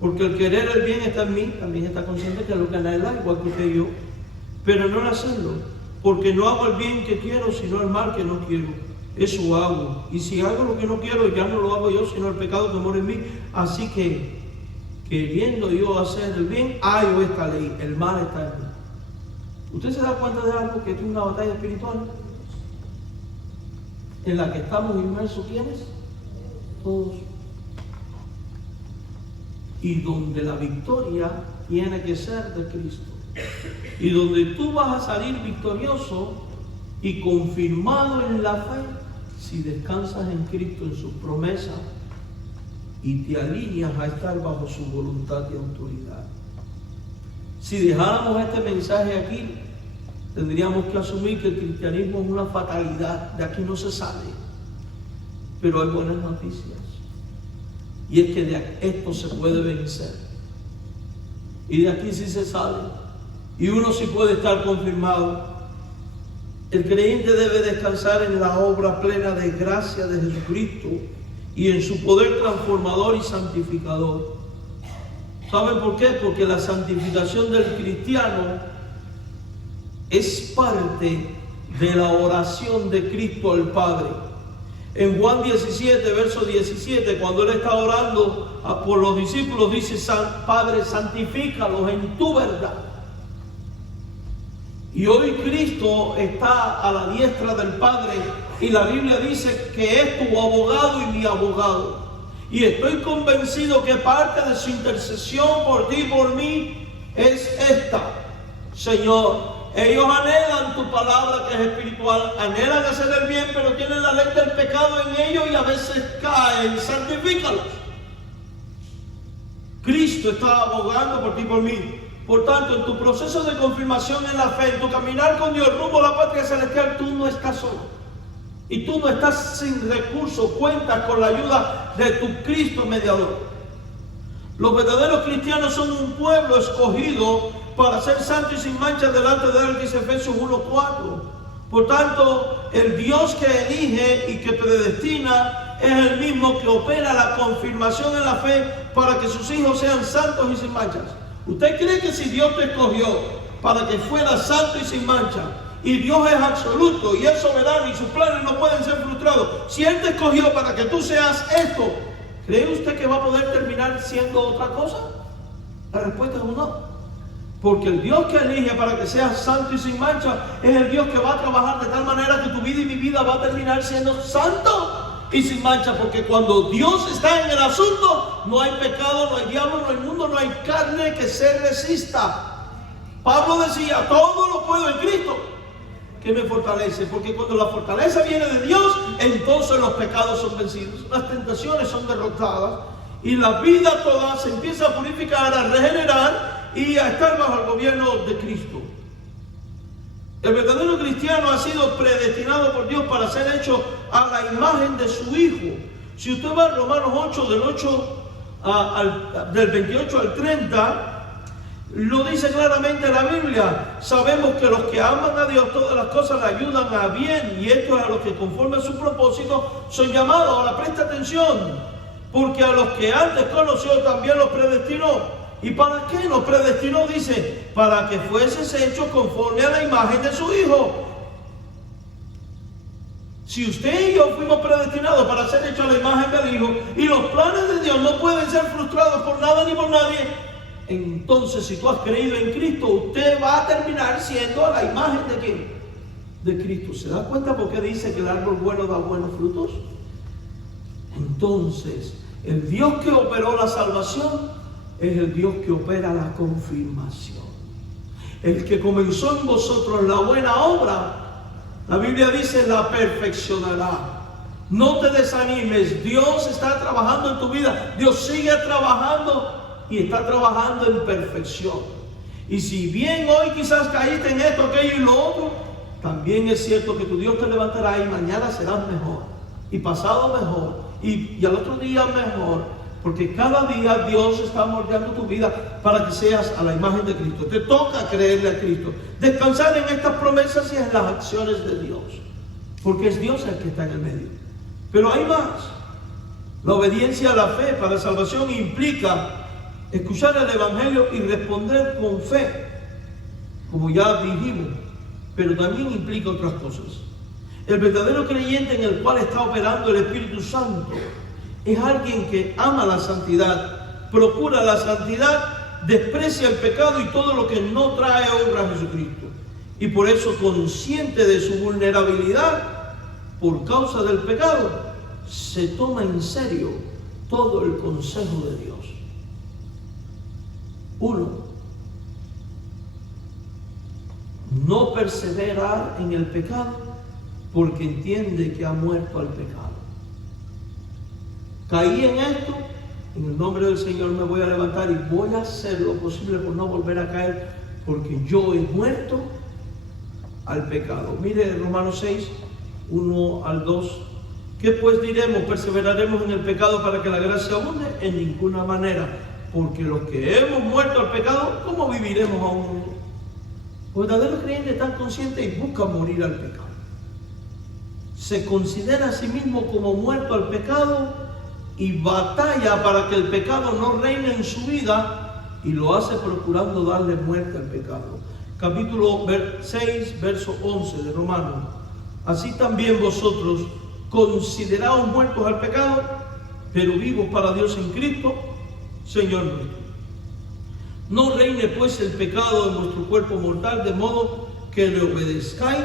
Porque el querer el bien está en mí, también está consciente que es lo que anhela, igual que usted y yo. Pero no el hacerlo. Porque no hago el bien que quiero, sino el mal que no quiero. Eso hago. Y si hago lo que no quiero, ya no lo hago yo, sino el pecado que mora en mí. Así que queriendo yo hacer el bien, hallo esta ley, el mal está en mí. ¿Usted se da cuenta de algo? Que esto es una batalla espiritual en la que estamos inmersos. ¿Quiénes? Todos. Y donde la victoria tiene que ser de Cristo. Y donde tú vas a salir victorioso y confirmado en la fe si descansas en Cristo, en sus promesas, y te alineas a estar bajo su voluntad y autoridad. Si dejáramos este mensaje aquí, tendríamos que asumir que el cristianismo es una fatalidad, de aquí no se sale. Pero hay buenas noticias. Y es que de esto se puede vencer. Y de aquí sí se sale. Y uno sí puede estar confirmado. El creyente debe descansar en la obra plena de gracia de Jesucristo y en su poder transformador y santificador. ¿Saben por qué? Porque la santificación del cristiano es parte de la oración de Cristo al Padre. En Juan 17, verso 17, cuando Él está orando por los discípulos, dice: Padre, santifícalos en tu verdad. Y hoy Cristo está a la diestra del Padre y la Biblia dice que es tu abogado y mi abogado. Y estoy convencido que parte de su intercesión por ti y por mí es esta: Señor, ellos anhelan tu palabra que es espiritual, anhelan hacer el bien, pero tienen la ley del pecado en ellos y a veces caen. Santifícalos. Cristo está abogando por ti y por mí. Por tanto, en tu proceso de confirmación en la fe, en tu caminar con Dios rumbo a la patria celestial, tú no estás solo. Y tú no estás sin recursos, cuentas con la ayuda de tu Cristo mediador. Los verdaderos cristianos son un pueblo escogido para ser santo y sin mancha delante de él, dice Efesios 1:4. Por tanto, el Dios que elige y que predestina es el mismo que opera la confirmación en la fe para que sus hijos sean santos y sin manchas. ¿Usted cree que si Dios te escogió para que fueras santo y sin mancha, y Dios es absoluto y es soberano y sus planes no pueden ser frustrados, si Él te escogió para que tú seas esto, ¿cree usted que va a poder terminar siendo otra cosa? La respuesta es un no. Porque el Dios que elige para que seas santo y sin mancha es el Dios que va a trabajar de tal manera que tu vida y mi vida va a terminar siendo santo y sin mancha. Porque cuando Dios está en el asunto, no hay pecado, no hay diablo, no hay mundo, no hay carne que se resista. Pablo decía: todo lo puedo en Cristo que me fortalece. Porque cuando la fortaleza viene de Dios, entonces los pecados son vencidos, las tentaciones son derrotadas y la vida toda se empieza a purificar, a regenerar y a estar bajo el gobierno de Cristo. El verdadero cristiano ha sido predestinado por Dios para ser hecho a la imagen de su Hijo. Si usted va a Romanos 8, del 28 al 30, lo dice claramente la Biblia. Sabemos que los que aman a Dios, todas las cosas le ayudan a bien, y esto es a los que conforme a su propósito son llamados. Ahora presta atención, porque a los que antes conoció también los predestinó. ¿Y para qué los predestinó? Dice: para que fueses hecho conforme a la imagen de su Hijo. Si usted y yo fuimos predestinados para ser hechos a la imagen del Hijo, y los planes de Dios no pueden ser frustrados por nada ni por nadie, entonces si tú has creído en Cristo, usted va a terminar siendo a la imagen de ¿quién? De Cristo. ¿Se da cuenta por qué dice que el árbol bueno da buenos frutos? Entonces, el Dios que operó la salvación es el Dios que opera la confirmación. El que comenzó en vosotros la buena obra, la Biblia dice, la perfeccionará. No te desanimes, Dios está trabajando en tu vida, Dios sigue trabajando y está trabajando en perfección. Y si bien hoy quizás caíste en esto, aquello y lo otro, también es cierto que tu Dios te levantará y mañana serás mejor, y pasado mejor, y al otro día mejor. Porque cada día Dios está moldeando tu vida para que seas a la imagen de Cristo. Te toca creerle a Cristo, descansar en estas promesas y en las acciones de Dios, porque es Dios el que está en el medio. Pero hay más. La obediencia a la fe para salvación implica escuchar el Evangelio y responder con fe, como ya dijimos, pero también implica otras cosas. El verdadero creyente en el cual está operando el Espíritu Santo es alguien que ama la santidad, procura la santidad, desprecia el pecado y todo lo que no trae honra a Jesucristo. Y por eso, consciente de su vulnerabilidad por causa del pecado, se toma en serio todo el consejo de Dios. 1. No perseverar en el pecado porque entiende que ha muerto al pecado. Caí en esto, en el nombre del Señor me voy a levantar y voy a hacer lo posible por no volver a caer, porque yo he muerto al pecado. Mire Romanos 6, 1 al 2. ¿Qué pues diremos? ¿Perseveraremos en el pecado para que la gracia abunde? En ninguna manera, porque los que hemos muerto al pecado, ¿cómo viviremos aún? Los verdaderos creyentes están conscientes y buscan morir al pecado. Se considera a sí mismo como muerto al pecado y batalla para que el pecado no reine en su vida, y lo hace procurando darle muerte al pecado. Capítulo 6, verso 11 de Romanos. Así también vosotros, consideraos muertos al pecado, pero vivos para Dios en Cristo, Señor nuestro. No reine pues el pecado en vuestro cuerpo mortal, de modo que le obedezcáis,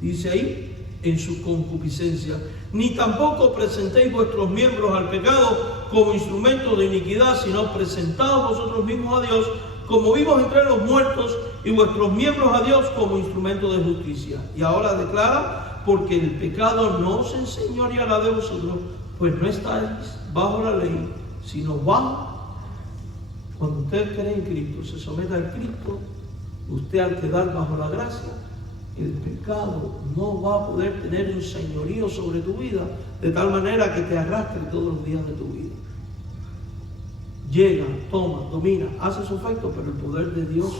dice ahí, en su concupiscencia, ni tampoco presentéis vuestros miembros al pecado como instrumentos de iniquidad, sino presentaos vosotros mismos a Dios como vivos entre los muertos, y vuestros miembros a Dios como instrumento de justicia. Y ahora declara, porque el pecado no os enseñoreará de vosotros, pues no estáis bajo la ley, sino bajo. Cuando usted cree en Cristo, se somete al Cristo, usted al quedar bajo la gracia, el pecado no va a poder tener un señorío sobre tu vida, de tal manera que te arrastre todos los días de tu vida. Llega, toma, domina, hace su efecto, pero el poder de Dios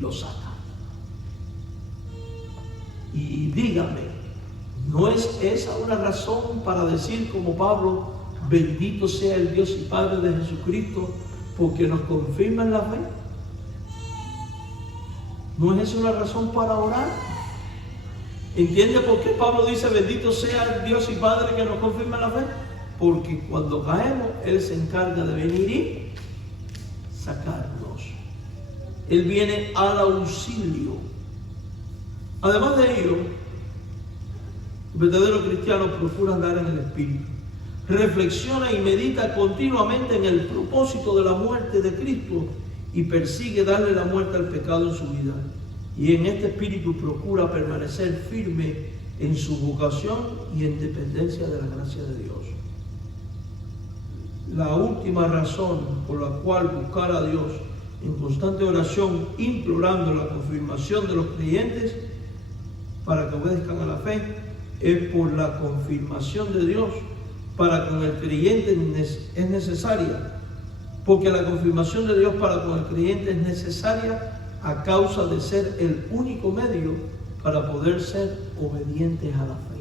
lo saca. Y dígame, ¿no es esa una razón para decir como Pablo, bendito sea el Dios y Padre de Jesucristo, porque nos confirma en la fe? ¿No es esa una razón para orar? ¿Entiende por qué Pablo dice, bendito sea el Dios y Padre que nos confirma en la fe? Porque cuando caemos, Él se encarga de venir y sacarnos. Él viene al auxilio. Además de ello, el verdadero cristiano procura andar en el Espíritu. Reflexiona y medita continuamente en el propósito de la muerte de Cristo y persigue darle la muerte al pecado en su vida. Y en este espíritu procura permanecer firme en su vocación y en dependencia de la gracia de Dios. La última razón por la cual buscar a Dios en constante oración, implorando la confirmación de los creyentes para que obedezcan a la fe, es por la confirmación de Dios para con el creyente es necesaria, porque la confirmación de Dios para con el creyente es necesaria a causa de ser el único medio para poder ser obedientes a la fe.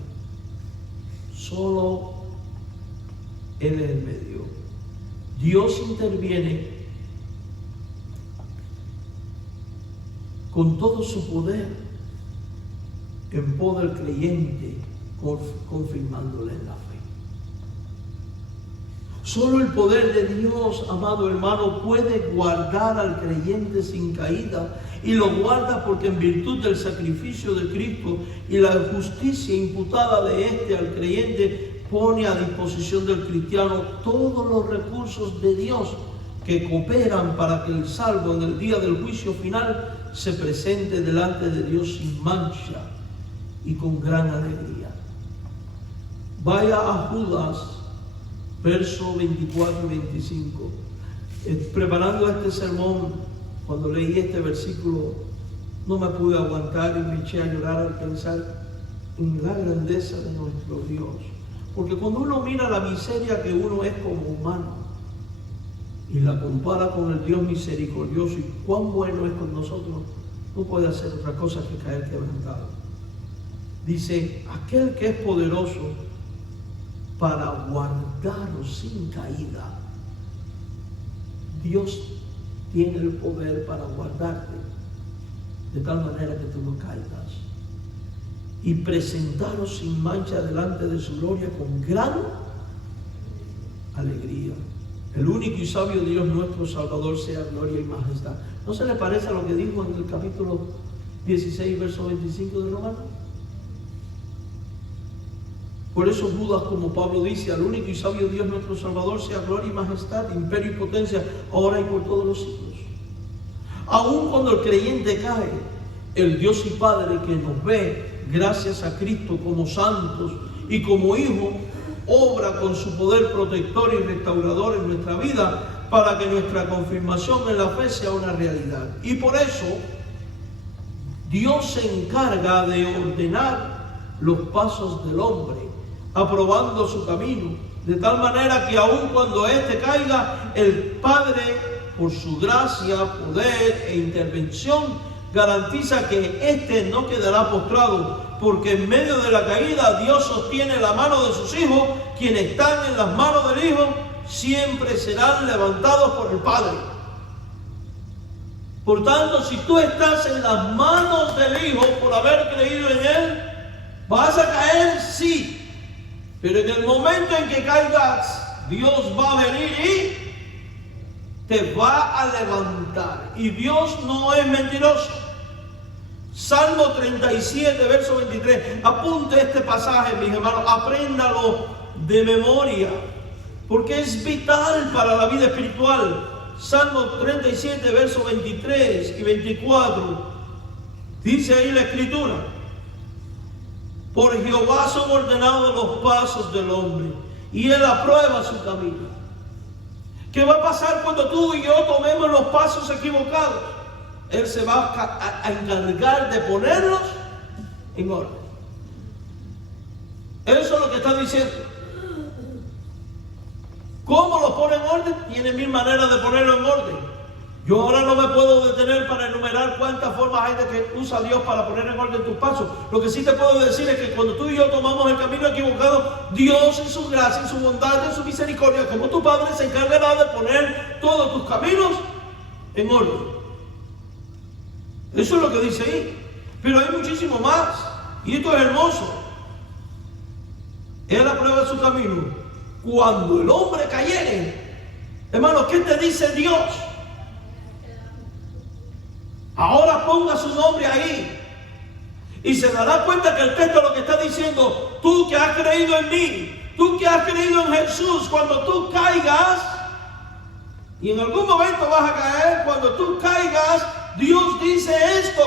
Solo Él es el medio. Dios interviene con todo su poder en poder del creyente, confirmándole en la fe. Solo el poder de Dios, amado hermano, puede guardar al creyente sin caída, y lo guarda porque en virtud del sacrificio de Cristo y la justicia imputada de éste al creyente, pone a disposición del cristiano todos los recursos de Dios que cooperan para que el salvo en el día del juicio final se presente delante de Dios sin mancha y con gran alegría. Vaya a Judas, verso 24 y 25. Preparando este sermón, cuando leí este versículo, no me pude aguantar y me eché a llorar al pensar en la grandeza de nuestro Dios. Porque cuando uno mira la miseria que uno es como humano y la compara con el Dios misericordioso y cuán bueno es con nosotros, no puede hacer otra cosa que caer quebrantado. Dice, aquel que es poderoso para guardaros sin caída. Dios tiene el poder para guardarte de tal manera que tú no caigas, y presentaros sin mancha delante de su gloria con gran alegría. El único y sabio Dios nuestro Salvador sea gloria y majestad. ¿No se le parece a lo que dijo en el capítulo 16, verso 25 de Romanos? Por eso Judas, como Pablo dice, al único y sabio Dios nuestro Salvador sea gloria y majestad, imperio y potencia, ahora y por todos los siglos. Aun cuando el creyente cae, el Dios y Padre que nos ve gracias a Cristo como santos y como hijos, obra con su poder protector y restaurador en nuestra vida para que nuestra confirmación en la fe sea una realidad. Y por eso Dios se encarga de ordenar los pasos del hombre, aprobando su camino, de tal manera que aun cuando éste caiga, el Padre, por su gracia, poder e intervención, garantiza que éste no quedará postrado, porque en medio de la caída Dios sostiene la mano de sus hijos. Quienes están en las manos del Hijo siempre serán levantados por el Padre. Por tanto, si tú estás en las manos del Hijo por haber creído en Él, ¿vas a caer? Sí. Pero en el momento en que caigas, Dios va a venir y te va a levantar. Y Dios no es mentiroso. Salmo 37, verso 23. Apunte este pasaje, mis hermanos. Apréndalo de memoria, porque es vital para la vida espiritual. Salmo 37, versos 23 y 24. Dice ahí la Escritura: por Jehová son ordenados los pasos del hombre, y Él aprueba su camino. ¿Qué va a pasar cuando tú y yo tomemos los pasos equivocados? Él se va a encargar de ponerlos en orden. Eso es lo que está diciendo. ¿Cómo lo pone en orden? Tiene mil maneras de ponerlo en orden. Yo ahora no me puedo detener para enumerar cuántas formas hay de que usa Dios para poner en orden tus pasos. Lo que sí te puedo decir es que cuando tú y yo tomamos el camino equivocado, Dios en su gracia, en su bondad, en su misericordia, como tu Padre, se encargará de poner todos tus caminos en orden. Eso es lo que dice ahí. Pero hay muchísimo más. Y esto es hermoso. Él aprueba su camino. Cuando el hombre cayere, hermano, ¿qué te dice Dios? Ahora ponga su nombre ahí. Y se dará cuenta que el texto lo que está diciendo: tú que has creído en mí, tú que has creído en Jesús, cuando tú caigas, y en algún momento vas a caer, cuando tú caigas, Dios dice esto.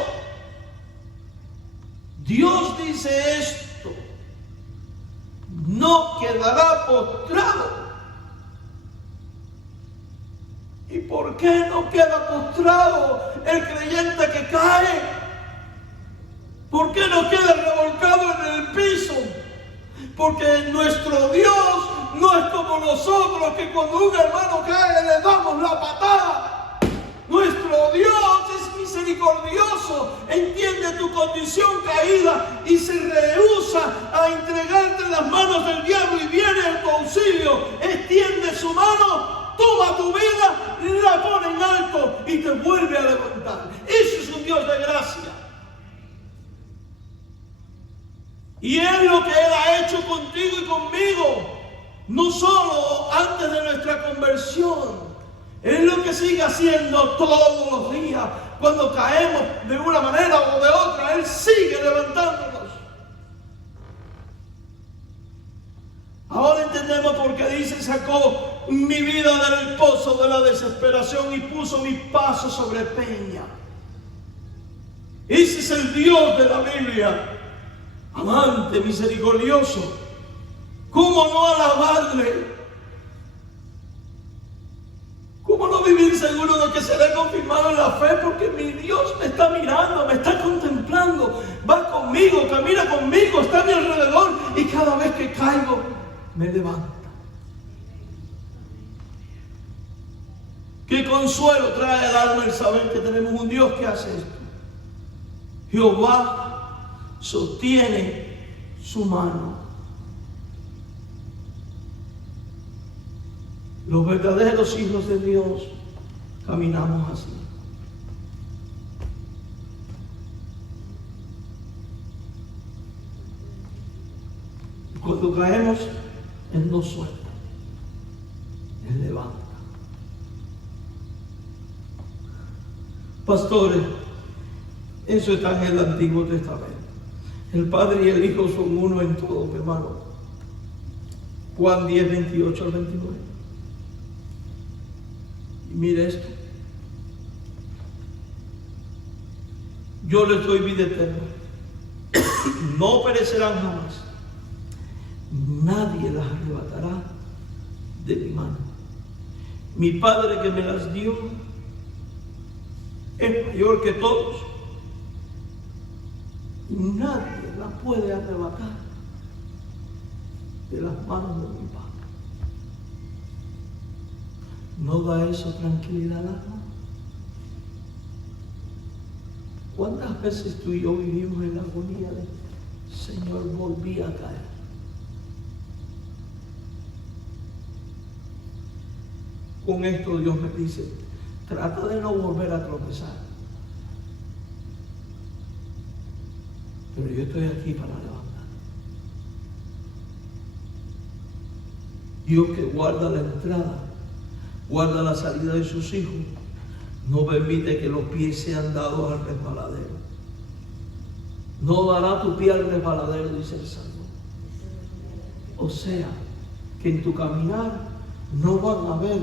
Dios dice esto: no quedará postrado. ¿Y por qué no queda postrado el creyente que cae? ¿Por qué no queda revolcado en el piso? Porque nuestro Dios no es como nosotros, que cuando un hermano cae le damos la patada. Nuestro Dios es misericordioso, entiende tu condición caída y se rehúsa a entregarte en las manos del diablo, y viene en tu auxilio, extiende su mano, toma tu vida, la pone en alto y te vuelve a levantar. Eso es un Dios de gracia. Y es lo que Él ha hecho contigo y conmigo, no solo antes de nuestra conversión. Es lo que sigue haciendo todos los días. Cuando caemos de una manera o de otra, Él sigue levantándonos. Ahora entendemos por qué dice: sacó mi vida del pozo de la desesperación y puso mis pasos sobre peña. Ese es el Dios de la Biblia, amante, misericordioso. ¿Cómo no alabarle? ¿Cómo no vivir seguro de que seré confirmado en la fe? Porque mi Dios me está mirando, me está contemplando, va conmigo, camina conmigo, está a mi alrededor, y cada vez que caigo me levanta. Qué consuelo trae al alma el saber que tenemos un Dios que hace esto. Jehová sostiene su mano. Los verdaderos hijos de Dios caminamos así. Cuando caemos, Él nos suelta, Él levanta. Pastores, eso está en el Antiguo Testamento. El Padre y el Hijo son uno en todo, mi hermano. Juan 10, 28 al 29. Y mire esto: yo les doy vida eterna, no perecerán jamás, nadie las arrebatará de mi mano. Mi Padre que me las dio es mayor que todos, y nadie las puede arrebatar de las manos de mi Padre. ¿No da eso tranquilidad al alma? ¿Cuántas veces tú y yo vivimos en la agonía de: Señor, volví a caer? Con esto Dios me dice: trata de no volver a tropezar. Pero yo estoy aquí para levantar. Dios, que guarda la entrada, guarda la salida de sus hijos, no permite que los pies sean dados al resbaladero. No dará tu pie al resbaladero, dice el Salmo. O sea, que en tu caminar no van a haber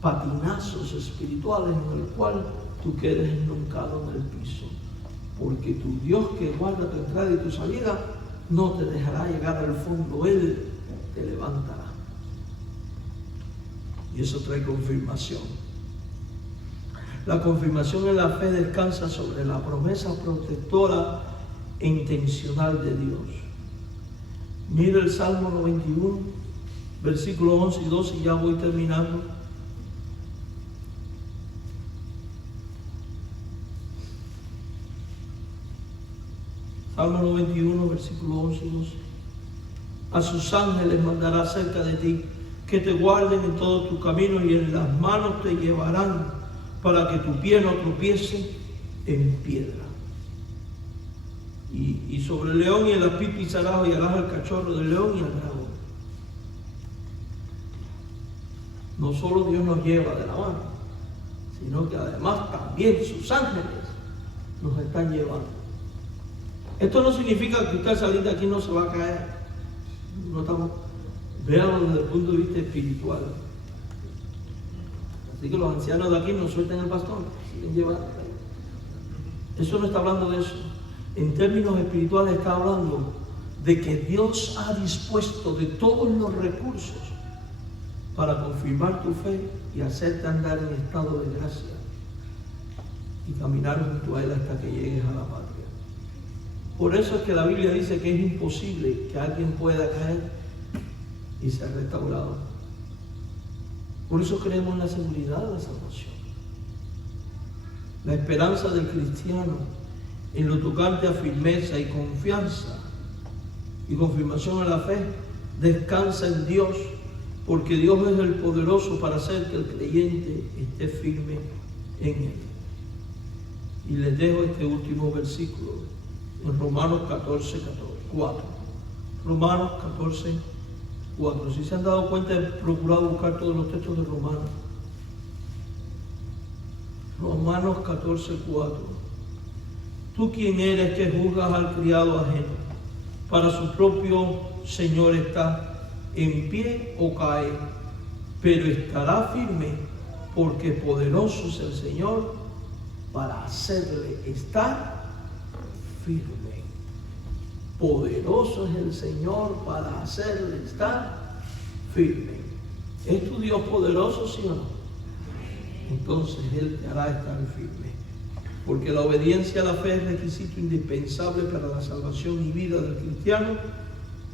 patinazos espirituales en el cual tú quedes ennuncado en el piso. Porque tu Dios que guarda tu entrada y tu salida no te dejará llegar al fondo. Él te levantará. Y eso trae confirmación. La confirmación en la fe descansa sobre la promesa protectora e intencional de Dios. Mira el Salmo 91, versículos 11 y 12, y ya voy terminando. Salmo 91, versículos 11 y 12. A sus ángeles mandará cerca de ti, que te guarden en todos tus caminos, y en las manos te llevarán, para que tu pie no tropiece en piedra. Y sobre el león y el aspi pisarás, y harás al cachorro del león y al dragón. No solo Dios nos lleva de la mano, sino que además también sus ángeles nos están llevando. Esto no significa que usted al salir de aquí no se va a caer. No estamos, veamos desde el punto de vista espiritual. Así que los ancianos de aquí no suelten el bastón, siguen llevando. Eso no está hablando de eso. En términos espirituales está hablando de que Dios ha dispuesto de todos los recursos para confirmar tu fe y hacerte andar en estado de gracia y caminar junto a Él hasta que llegues a la patria. Por eso es que la Biblia dice que es imposible que alguien pueda caer y ser restaurado. Por eso creemos en la seguridad de la salvación. La esperanza del cristiano en lo tocante a firmeza y confianza y confirmación en la fe descansa en Dios, porque Dios es el poderoso para hacer que el creyente esté firme en Él. Y les dejo este último versículo en Romanos 14:4. Romanos 14:4. Si se han dado cuenta, he procurado buscar todos los textos de Romanos. Romanos 14:4. ¿Tú quién eres que juzgas al criado ajeno? Para su propio Señor está, en pie o cae, pero estará firme, porque poderoso es el Señor para hacerle estar firme. Poderoso es el Señor para hacerle estar firme. ¿Es tu Dios poderoso, sí o no? Entonces Él te hará estar firme. Porque la obediencia a la fe es requisito indispensable para la salvación y vida del cristiano.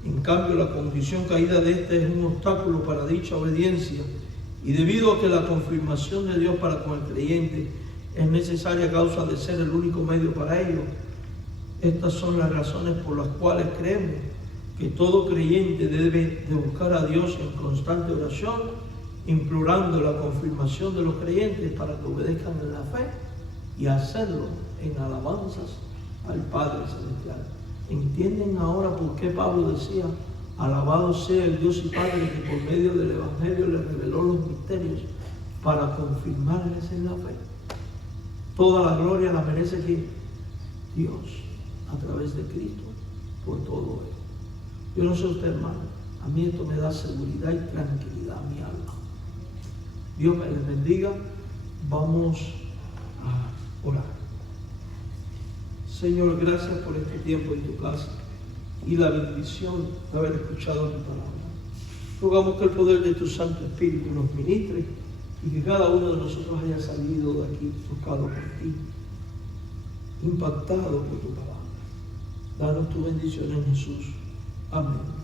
En cambio, la condición caída de éste es un obstáculo para dicha obediencia. Y debido a que la confirmación de Dios para con el creyente es necesaria a causa de ser el único medio para ello, estas son las razones por las cuales creemos que todo creyente debe de buscar a Dios en constante oración, implorando la confirmación de los creyentes para que obedezcan en la fe y hacerlo en alabanzas al Padre Celestial. ¿Entienden ahora por qué Pablo decía: alabado sea el Dios y Padre que por medio del Evangelio les reveló los misterios para confirmarles en la fe? Toda la gloria la merece ¿quién? Dios, a través de Cristo, por todo ello. Yo no sé usted, hermano, a mí esto me da seguridad y tranquilidad a mi alma. Dios me les bendiga. Vamos a orar. Señor, gracias por este tiempo en tu casa y la bendición de haber escuchado tu palabra. Rogamos que el poder de tu Santo Espíritu nos ministre y que cada uno de nosotros haya salido de aquí tocado por ti, impactado por tu palabra. Danos tu bendición en Jesús. Amén.